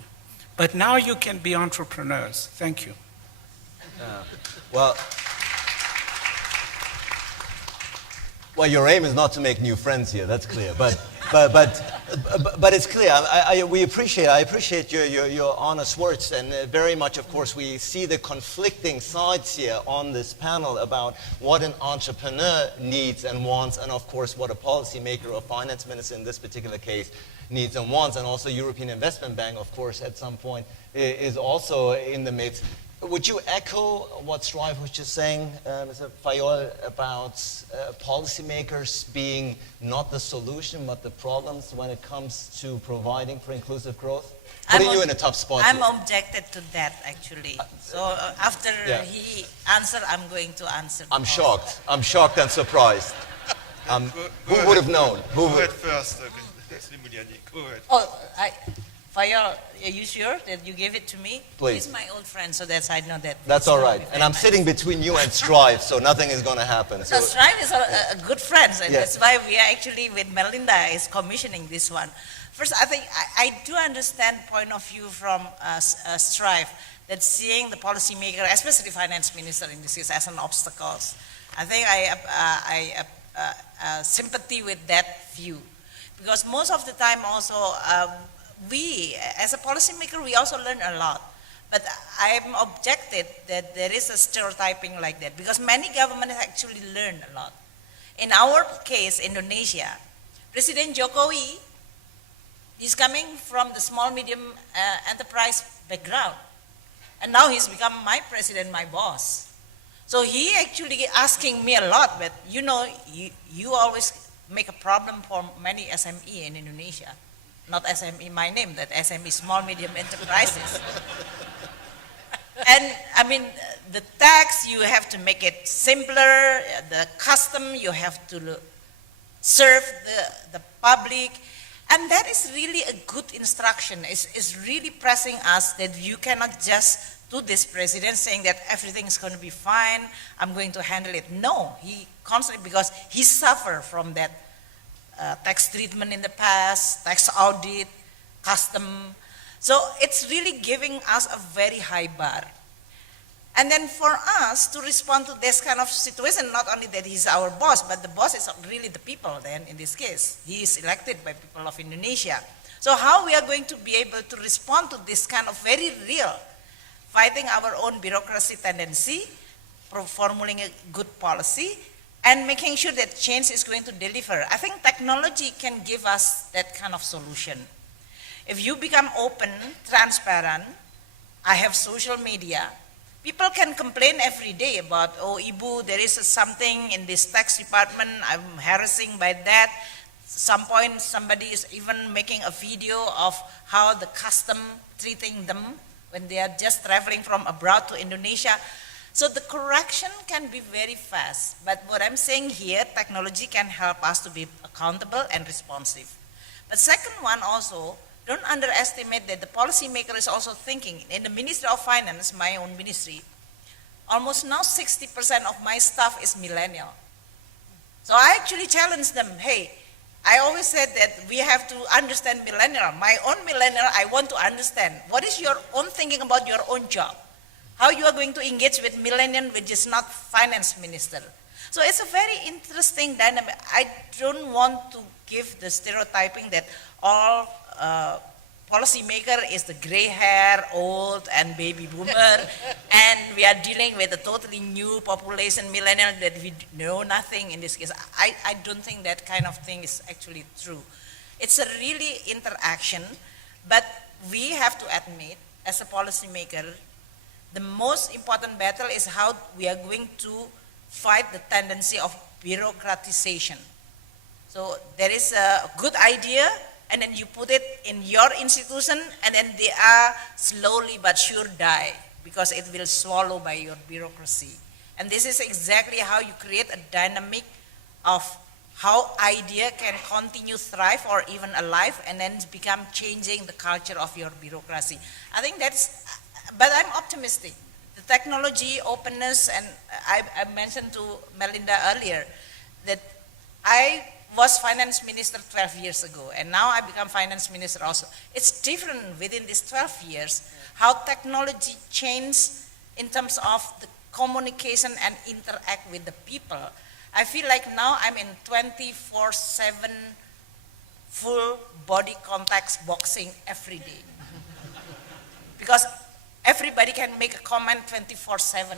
but now you can be entrepreneurs. Thank you. Well, your aim is not to make new friends here. That's clear. But it's clear. I appreciate your honest words, and very much, of course, we see the conflicting sides here on this panel about what an entrepreneur needs and wants, and of course, what a policymaker or finance minister in this particular case needs and wants, and also European Investment Bank, of course, at some point is also in the midst. Would you echo what Strive was just saying, Mr. Fayol, about policymakers being not the solution but the problems when it comes to providing for inclusive growth? Putting you in a tough spot. I'm here. objected to that, actually. So after he answered, I'm going to answer. I'm shocked. I'm shocked and surprised. Who would have known? Go ahead first, Mr. Muliani. Go ahead. Oh, Fayol, are you sure that you gave it to me? Please. He's my old friend, so I know that. That's all right. And I'm sitting between you and Strive, so nothing is going to happen. So Strive is a good friend, and Yeah. that's why we are actually with Melinda is commissioning this one. First, I think I do understand point of view from Strive that seeing the policymaker, especially finance minister in this case, as an obstacle. I think I sympathy with that view, because most of the time also we, as a policymaker, we also learn a lot. But I'm objected that there is a stereotyping like that, because many governments actually learn a lot. In our case, Indonesia, President Jokowi is coming from the small medium enterprise background. And now he's become my president, my boss. So he actually asking me a lot, but you know, you always make a problem for many SME in Indonesia. Not SME, my name, that SME, small medium enterprises. And I mean, the tax, you have to make it simpler, the custom, you have to serve the public. And that is really a good instruction. It's really pressing us that you cannot just do this president saying that everything is going to be fine, I'm going to handle it. No, he constantly, because he suffered from that tax treatment in the past, tax audit, custom. So it's really giving us a very high bar. And then for us to respond to this kind of situation, not only that he's our boss, but the boss is really the people then in this case. He is elected by people of Indonesia. So how we are going to be able to respond to this kind of very real, fighting our own bureaucracy tendency, formulating a good policy, and making sure that change is going to deliver. I think technology can give us that kind of solution. If you become open, transparent, I have social media, people can complain every day about, oh, Ibu, there is something in this tax department, I'm harassing by that. Some point somebody is even making a video of how the custom treating them when they are just traveling from abroad to Indonesia. So the correction can be very fast, but what I'm saying here, technology can help us to be accountable and responsive. But second one also, don't underestimate that the policymaker is also thinking. In the Ministry of Finance, my own ministry, almost now 60% of my staff is millennial. So I actually challenge them, hey, I always said that we have to understand millennial. My own millennial, I want to understand, what is your own thinking about your own job? How you are going to engage with millennial, which is not finance minister. So it's a very interesting dynamic. I don't want to give the stereotyping that all policymaker is the gray hair, old, and baby boomer, and we are dealing with a totally new population, millennial, that we know nothing in this case. I don't think that kind of thing is actually true. It's a really interaction, but we have to admit, as a policymaker, The most important battle is how we are going to fight the tendency of bureaucratization. So there is a good idea, and then you put it in your institution, and then they are slowly but sure die, because it will swallow by your bureaucracy. And this is exactly how you create a dynamic of how idea can continue thrive or even alive, and then become changing the culture of your bureaucracy. I think that's, but I'm optimistic. The technology, openness, and I mentioned to Melinda earlier that I was finance minister 12 years ago, and now I become finance minister also. It's different within these 12 years, how technology changed in terms of the communication and interact with the people. I feel like now I'm in 24/7 full body contact boxing every day. Because everybody can make a comment 24/7,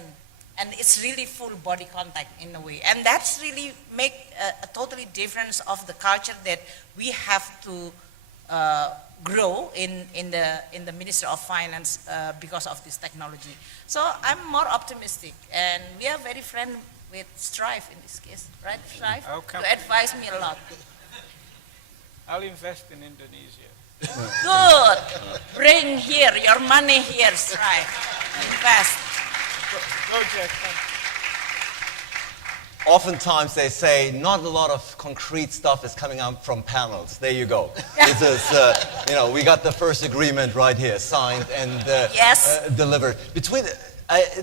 and it's really full body contact in a way. And that's really make a totally difference of the culture that we have to grow in the Ministry of Finance because of this technology. So I'm more optimistic, and we are very friendly with Strive in this case, right, Strive? Okay. You advise me a lot. I'll invest in Indonesia. Good. Bring here your money here, Strive. Invest. Go, Jack. Oftentimes they say not a lot of concrete stuff is coming out from panels. There you go. This is, we got the first agreement right here, signed and Yes. Delivered. Between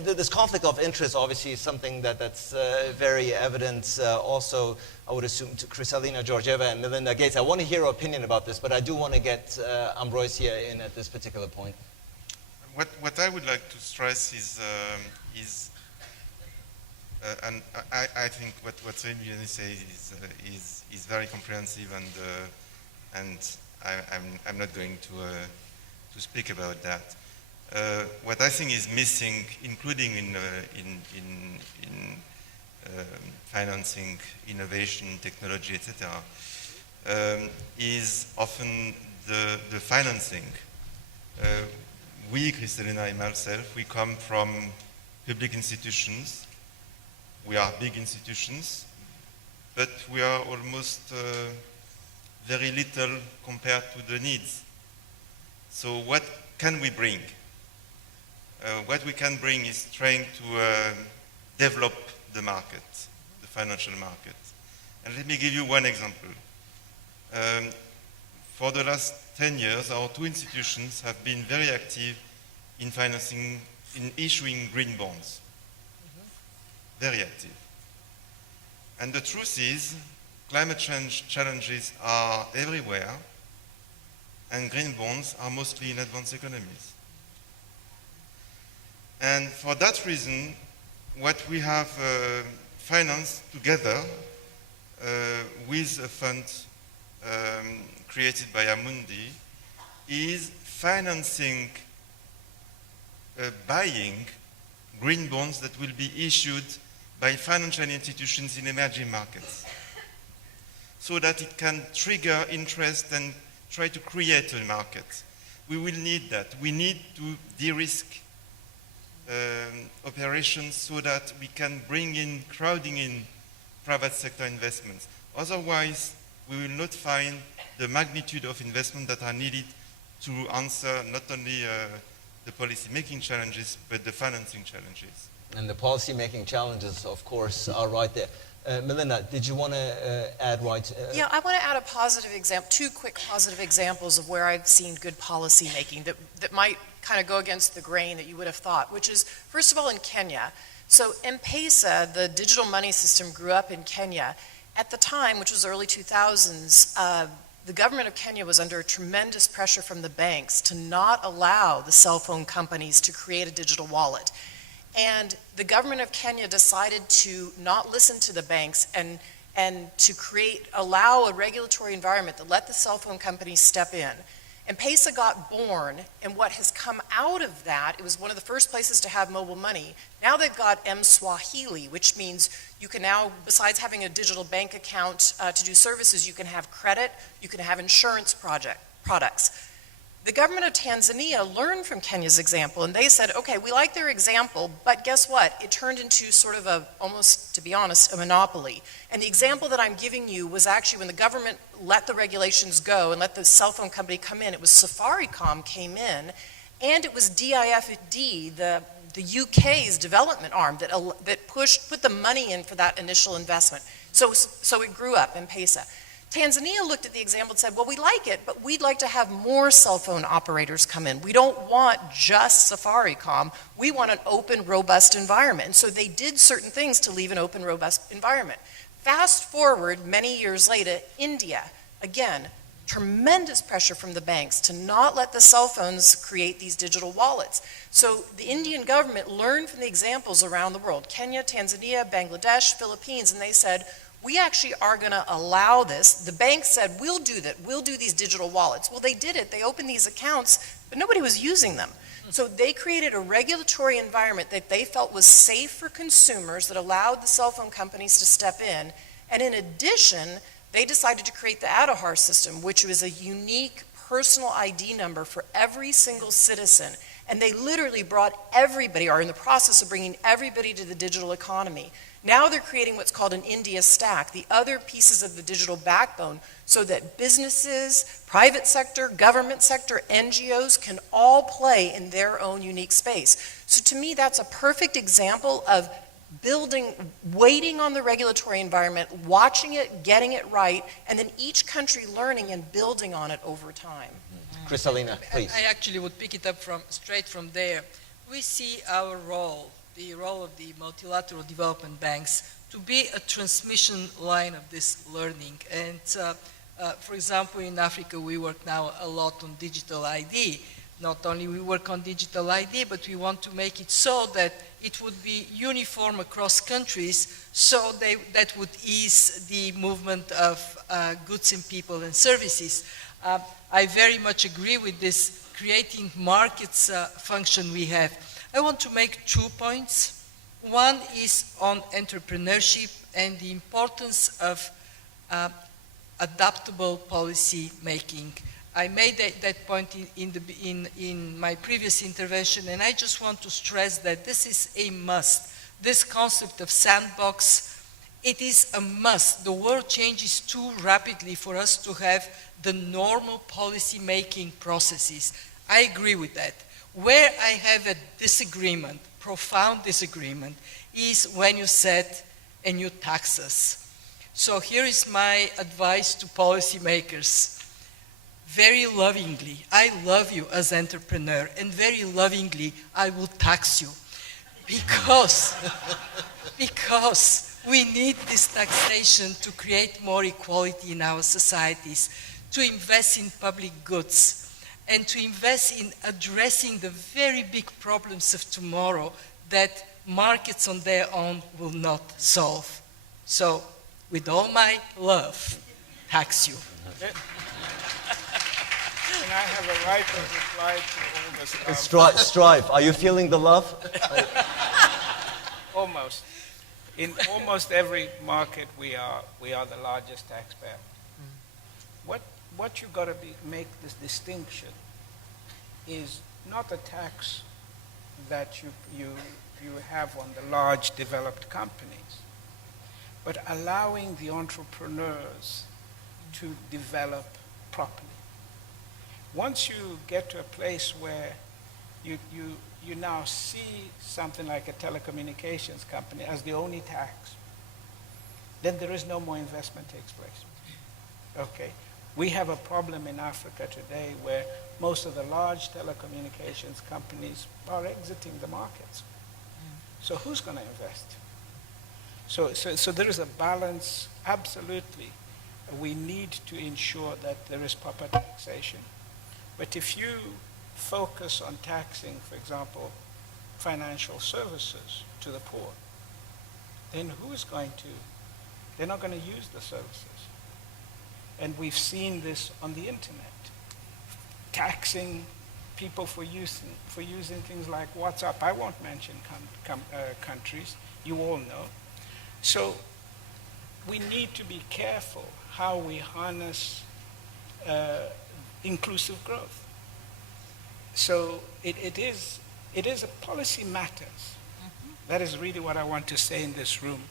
this conflict of interest, obviously, is something that's very evident. Also, I would assume to Kristalina Georgieva and Melinda Gates. I want to hear your opinion about this, but I do want to get Ambrosia in at this particular point. What I would like to stress is and I think what Sylvie says is very comprehensive, and I'm not going to speak about that. What I think is missing, including in financing innovation, technology, etc., is often the financing. We, Kristalina and myself, we come from public institutions. We are big institutions, but we are almost very little compared to the needs. So what can we bring? What we can bring is trying to develop the market, the financial market. And let me give you one example. For the last 10 years, our two institutions have been very active in financing, in issuing green bonds. Very active. And the truth is, climate change challenges are everywhere, and green bonds are mostly in advanced economies. And for that reason, what we have financed together with a fund created by Amundi is financing buying green bonds that will be issued by financial institutions in emerging markets, so that it can trigger interest and try to create a market. We will need that. We need to de-risk operations so that we can bring in, crowding in private sector investments. Otherwise, we will not find the magnitude of investment that are needed to answer not only the policy-making challenges, but the financing challenges. And the policy-making challenges, of course, are right there. Melinda, did you want to add right? Yeah, I want to add a positive example, two quick positive examples of where I've seen good policy making that might kind of go against the grain that you would have thought, which is, first of all, in Kenya. So M-Pesa, the digital money system, grew up in Kenya. At the time, which was early 2000s, the government of Kenya was under tremendous pressure from the banks to not allow the cell phone companies to create a digital wallet. And the government of Kenya decided to not listen to the banks and to allow a regulatory environment that let the cell phone companies step in. And M-Pesa got born, and what has come out of that, it was one of the first places to have mobile money. Now they've got M-Swahili, which means you can now, besides having a digital bank account to do services, you can have credit, you can have insurance products. The government of Tanzania learned from Kenya's example, and they said, okay, we like their example, but guess what? It turned into sort of almost, to be honest, a monopoly. And the example that I'm giving you was actually when the government let the regulations go and let the cell phone company come in, it was Safaricom came in, and it was DIFD, the UK's development arm that put the money in for that initial investment. So it grew up, M-Pesa. Tanzania looked at the example and said, well, we like it, but we'd like to have more cell phone operators come in. We don't want just Safaricom. We want an open, robust environment. And so they did certain things to leave an open, robust environment. Fast forward many years later, India, again, tremendous pressure from the banks to not let the cell phones create these digital wallets. So the Indian government learned from the examples around the world, Kenya, Tanzania, Bangladesh, Philippines, and they said, we actually are going to allow this. The bank said, we'll do that. We'll do these digital wallets. Well, they did it. They opened these accounts, but nobody was using them. So they created a regulatory environment that they felt was safe for consumers that allowed the cell phone companies to step in. And in addition, they decided to create the Aadhaar system, which was a unique personal ID number for every single citizen. And they literally brought everybody, or in the process of bringing everybody to the digital economy. Now they're creating what's called an India stack, the other pieces of the digital backbone, so that businesses, private sector, government sector, NGOs can all play in their own unique space. So to me, that's a perfect example of building, waiting on the regulatory environment, watching it, getting it right, and then each country learning and building on it over time. Kristalina, please. I actually would pick it up straight from there. We see our role, the role of the multilateral development banks, to be a transmission line of this learning. And for example, in Africa, we work now a lot on digital ID. Not only we work on digital ID, but we want to make it so that it would be uniform across countries, so that would ease the movement of goods and people and services. I very much agree with this creating markets function we have. I want to make 2 points. One is on entrepreneurship and the importance of adaptable policy making. I made that point in my previous intervention, and I just want to stress that this is a must. This concept of sandbox, it is a must. The world changes too rapidly for us to have the normal policy making processes. I agree with that. Where I have a disagreement, profound disagreement, is when you set a new taxes. So here is my advice to policymakers. Very lovingly, I love you as entrepreneur, and very lovingly, I will tax you. Because we need this taxation to create more equality in our societies, to invest in public goods, and to invest in addressing the very big problems of tomorrow that markets on their own will not solve. So, with all my love, tax you. And I have a right of reply to all this love. Strive. Are you feeling the love? Almost. In almost every market, we are the largest taxpayer. What you got to make this distinction is not a tax that you have on the large developed companies, but allowing the entrepreneurs to develop properly. Once you get to a place where you now see something like a telecommunications company as the only tax, then there is no more investment takes place. Okay? We have a problem in Africa today where most of the large telecommunications companies are exiting the markets. So who's going to invest? So there is a balance, absolutely. We need to ensure that there is proper taxation. But if you focus on taxing, for example, financial services to the poor, then they're not going to use the services. And we've seen this on the internet. Taxing people for using things like WhatsApp. I won't mention countries, you all know. So we need to be careful how we harness inclusive growth. So it is a policy matters. That is really what I want to say in this room.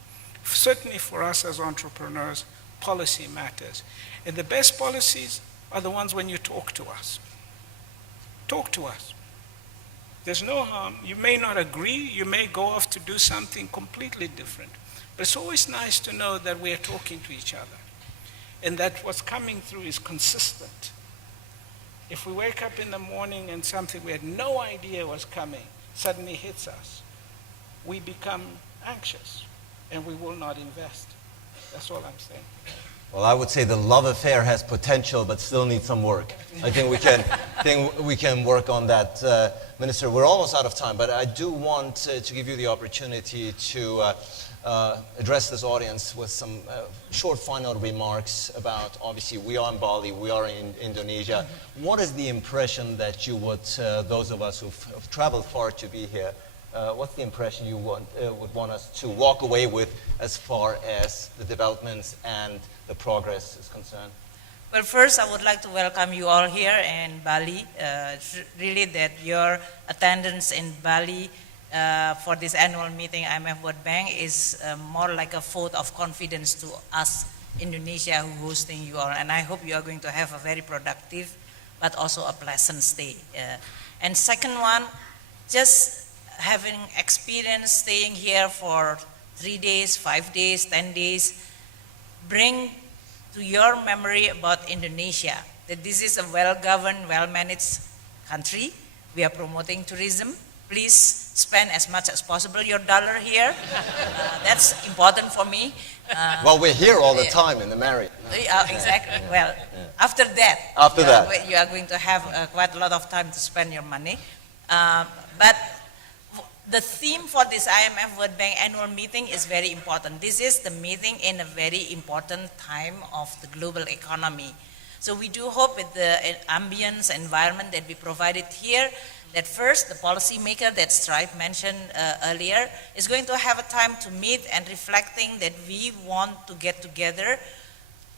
Certainly for us as entrepreneurs, policy matters. And the best policies are the ones when you talk to us. Talk to us. There's no harm. You may not agree. You may go off to do something completely different. But it's always nice to know that we are talking to each other and that what's coming through is consistent. If we wake up in the morning and something we had no idea was coming suddenly hits us, we become anxious and we will not invest. That's all I'm saying. Well, I would say the love affair has potential, but still needs some work. I think we can work on that. Minister, we're almost out of time, but I do want to give you the opportunity to address this audience with some short final remarks about, obviously, we are in Bali, we are in Indonesia. What is the impression that you would, those of us who've traveled far to be here, what's the impression you would want us to walk away with as far as the developments and the progress is concerned? Well, first, I would like to welcome you all here in Bali. Really that your attendance in Bali for this annual meeting, IMF World Bank, is more like a vote of confidence to us, Indonesia, who hosting you all. And I hope you are going to have a very productive, but also a pleasant stay. And second one, just having experience staying here for 3 days, 5 days, 10 days, bring to your memory about Indonesia, that this is a well-governed, well-managed country. We are promoting tourism. Please spend as much as possible your dollar here. That's important for me. Well, we're here all the time in the Marriott. Exactly. Well, after that, you are going to have quite a lot of time to spend your money. But the theme for this IMF World Bank annual meeting is very important. This is the meeting in a very important time of the global economy. So we do hope with the ambience, environment that we provided here, that first the policymaker that Stripe mentioned earlier is going to have a time to meet and reflecting that we want to get together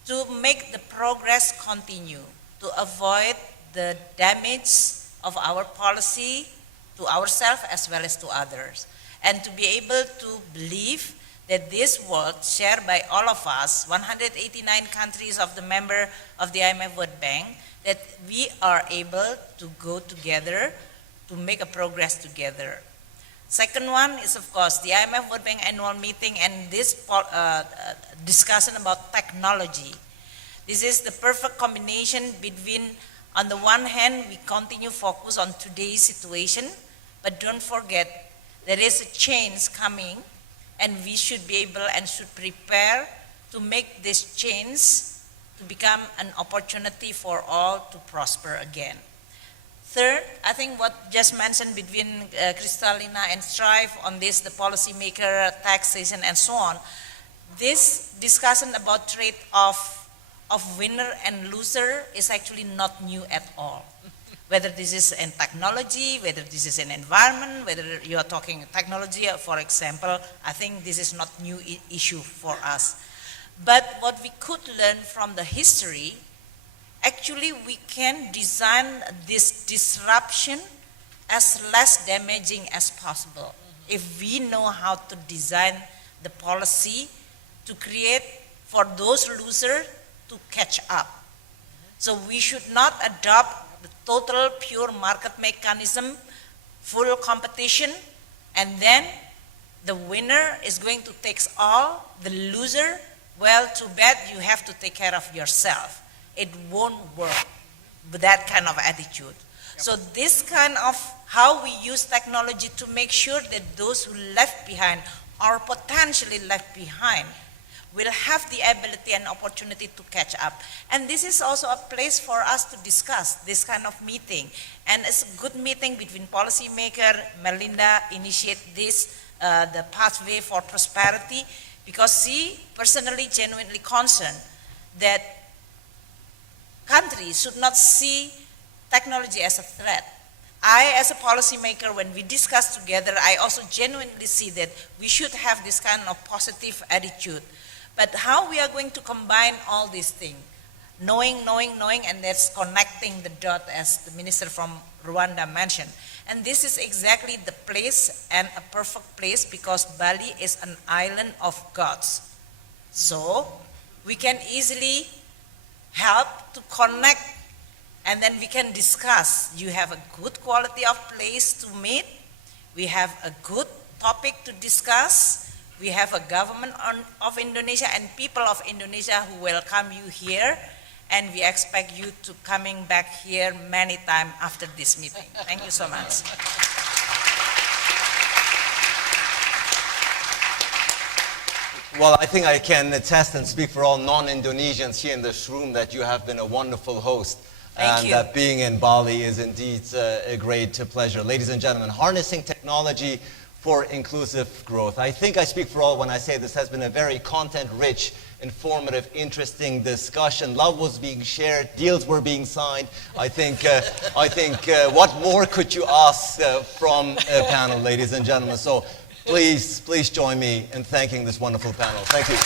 to make the progress continue, to avoid the damage of our policy to ourselves as well as to others, and to be able to believe that this world shared by all of us, 189 countries of the member of the IMF World Bank, that we are able to go together to make a progress together. Second one is, of course, the IMF World Bank annual meeting and this discussion about technology. This is the perfect combination between, on the one hand, we continue focus on today's situation, but don't forget there is a change coming and we should be able and should prepare to make this change to become an opportunity for all to prosper again. Third, I think what just mentioned between Kristalina and Strive on this, the policymaker, taxation and so on, this discussion about trade-off of winner and loser is actually not new at all. Whether this is in technology, whether this is in environment, whether you are talking technology, for example, I think this is not new issue for us. But what we could learn from the history, actually we can design this disruption as less damaging as possible. If we know how to design the policy to create for those losers to catch up. So we should not adopt the total pure market mechanism, full competition, and then the winner is going to take all, the loser, well, too bad, you have to take care of yourself. It won't work with that kind of attitude. Yep. So this kind of how we use technology to make sure that those who left behind or potentially left behind will have the ability and opportunity to catch up. And this is also a place for us to discuss this kind of meeting. And it's a good meeting between policymaker, Melinda initiate this, the pathway for prosperity, because she personally genuinely concerned that countries should not see technology as a threat. I, as a policymaker, when we discuss together, I also genuinely see that we should have this kind of positive attitude. But how we are going to combine all these things? knowing, and that's connecting the dot, as the minister from Rwanda mentioned. And this is exactly the place, and a perfect place, because Bali is an island of gods. So we can easily help to connect, and then we can discuss. You have a good quality of place to meet. We have a good topic to discuss. We have a government of Indonesia and people of Indonesia who welcome you here. And we expect you to coming back here many times after this meeting. Thank you so much. Well, I think I can attest and speak for all non-Indonesians here in this room that you have been a wonderful host. Thank you. That being in Bali is indeed a great pleasure. Ladies and gentlemen, harnessing technology for inclusive growth. I think I speak for all when I say this has been a very content-rich, informative, interesting discussion. Love was being shared, deals were being signed. I think what more could you ask from a panel, ladies and gentlemen? So please join me in thanking this wonderful panel. Thank you.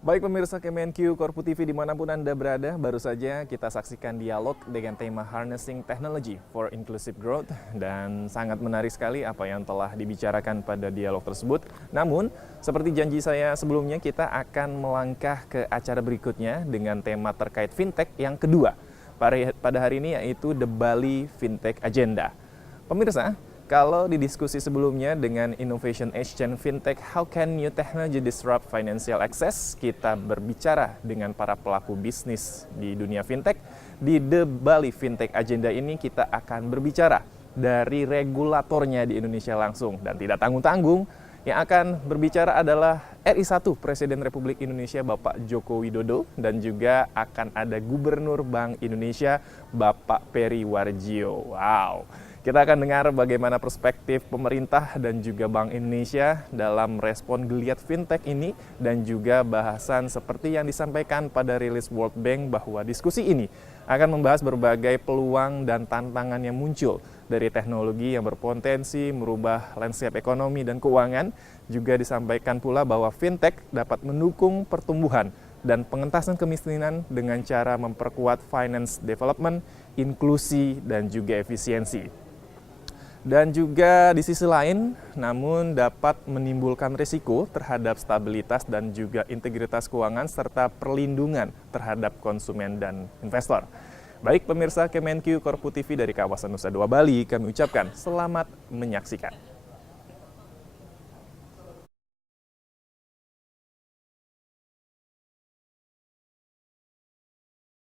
Baik pemirsa Kemenq Korpu TV dimanapun Anda berada, baru saja kita saksikan dialog dengan tema Harnessing Technology for Inclusive Growth, dan sangat menarik sekali apa yang telah dibicarakan pada dialog tersebut. Namun, seperti janji saya sebelumnya, kita akan melangkah ke acara berikutnya dengan tema terkait fintech yang kedua pada hari ini, yaitu The Bali Fintech Agenda. Pemirsa, kalau di diskusi sebelumnya dengan Innovation Exchange Fintech, How Can New Technology Disrupt Financial Access? Kita berbicara dengan para pelaku bisnis di dunia fintech. Di The Bali Fintech Agenda ini kita akan berbicara dari regulatornya di Indonesia langsung. Dan tidak tanggung-tanggung, yang akan berbicara adalah RI1 Presiden Republik Indonesia Bapak Joko Widodo, dan juga akan ada Gubernur Bank Indonesia Bapak Peri Warjio. Wow! Kita akan dengar bagaimana perspektif pemerintah dan juga Bank Indonesia dalam respon geliat fintech ini, dan juga bahasan seperti yang disampaikan pada rilis World Bank bahwa diskusi ini akan membahas berbagai peluang dan tantangan yang muncul dari teknologi yang berpotensi merubah landscape ekonomi dan keuangan. Juga disampaikan pula bahwa fintech dapat mendukung pertumbuhan dan pengentasan kemiskinan dengan cara memperkuat finance development, inklusi, dan juga efisiensi. Dan juga di sisi lain, namun dapat menimbulkan risiko terhadap stabilitas dan juga integritas keuangan serta perlindungan terhadap konsumen dan investor. Baik pemirsa Kemenq Korpu TV dari kawasan Nusa Dua Bali, kami ucapkan selamat menyaksikan.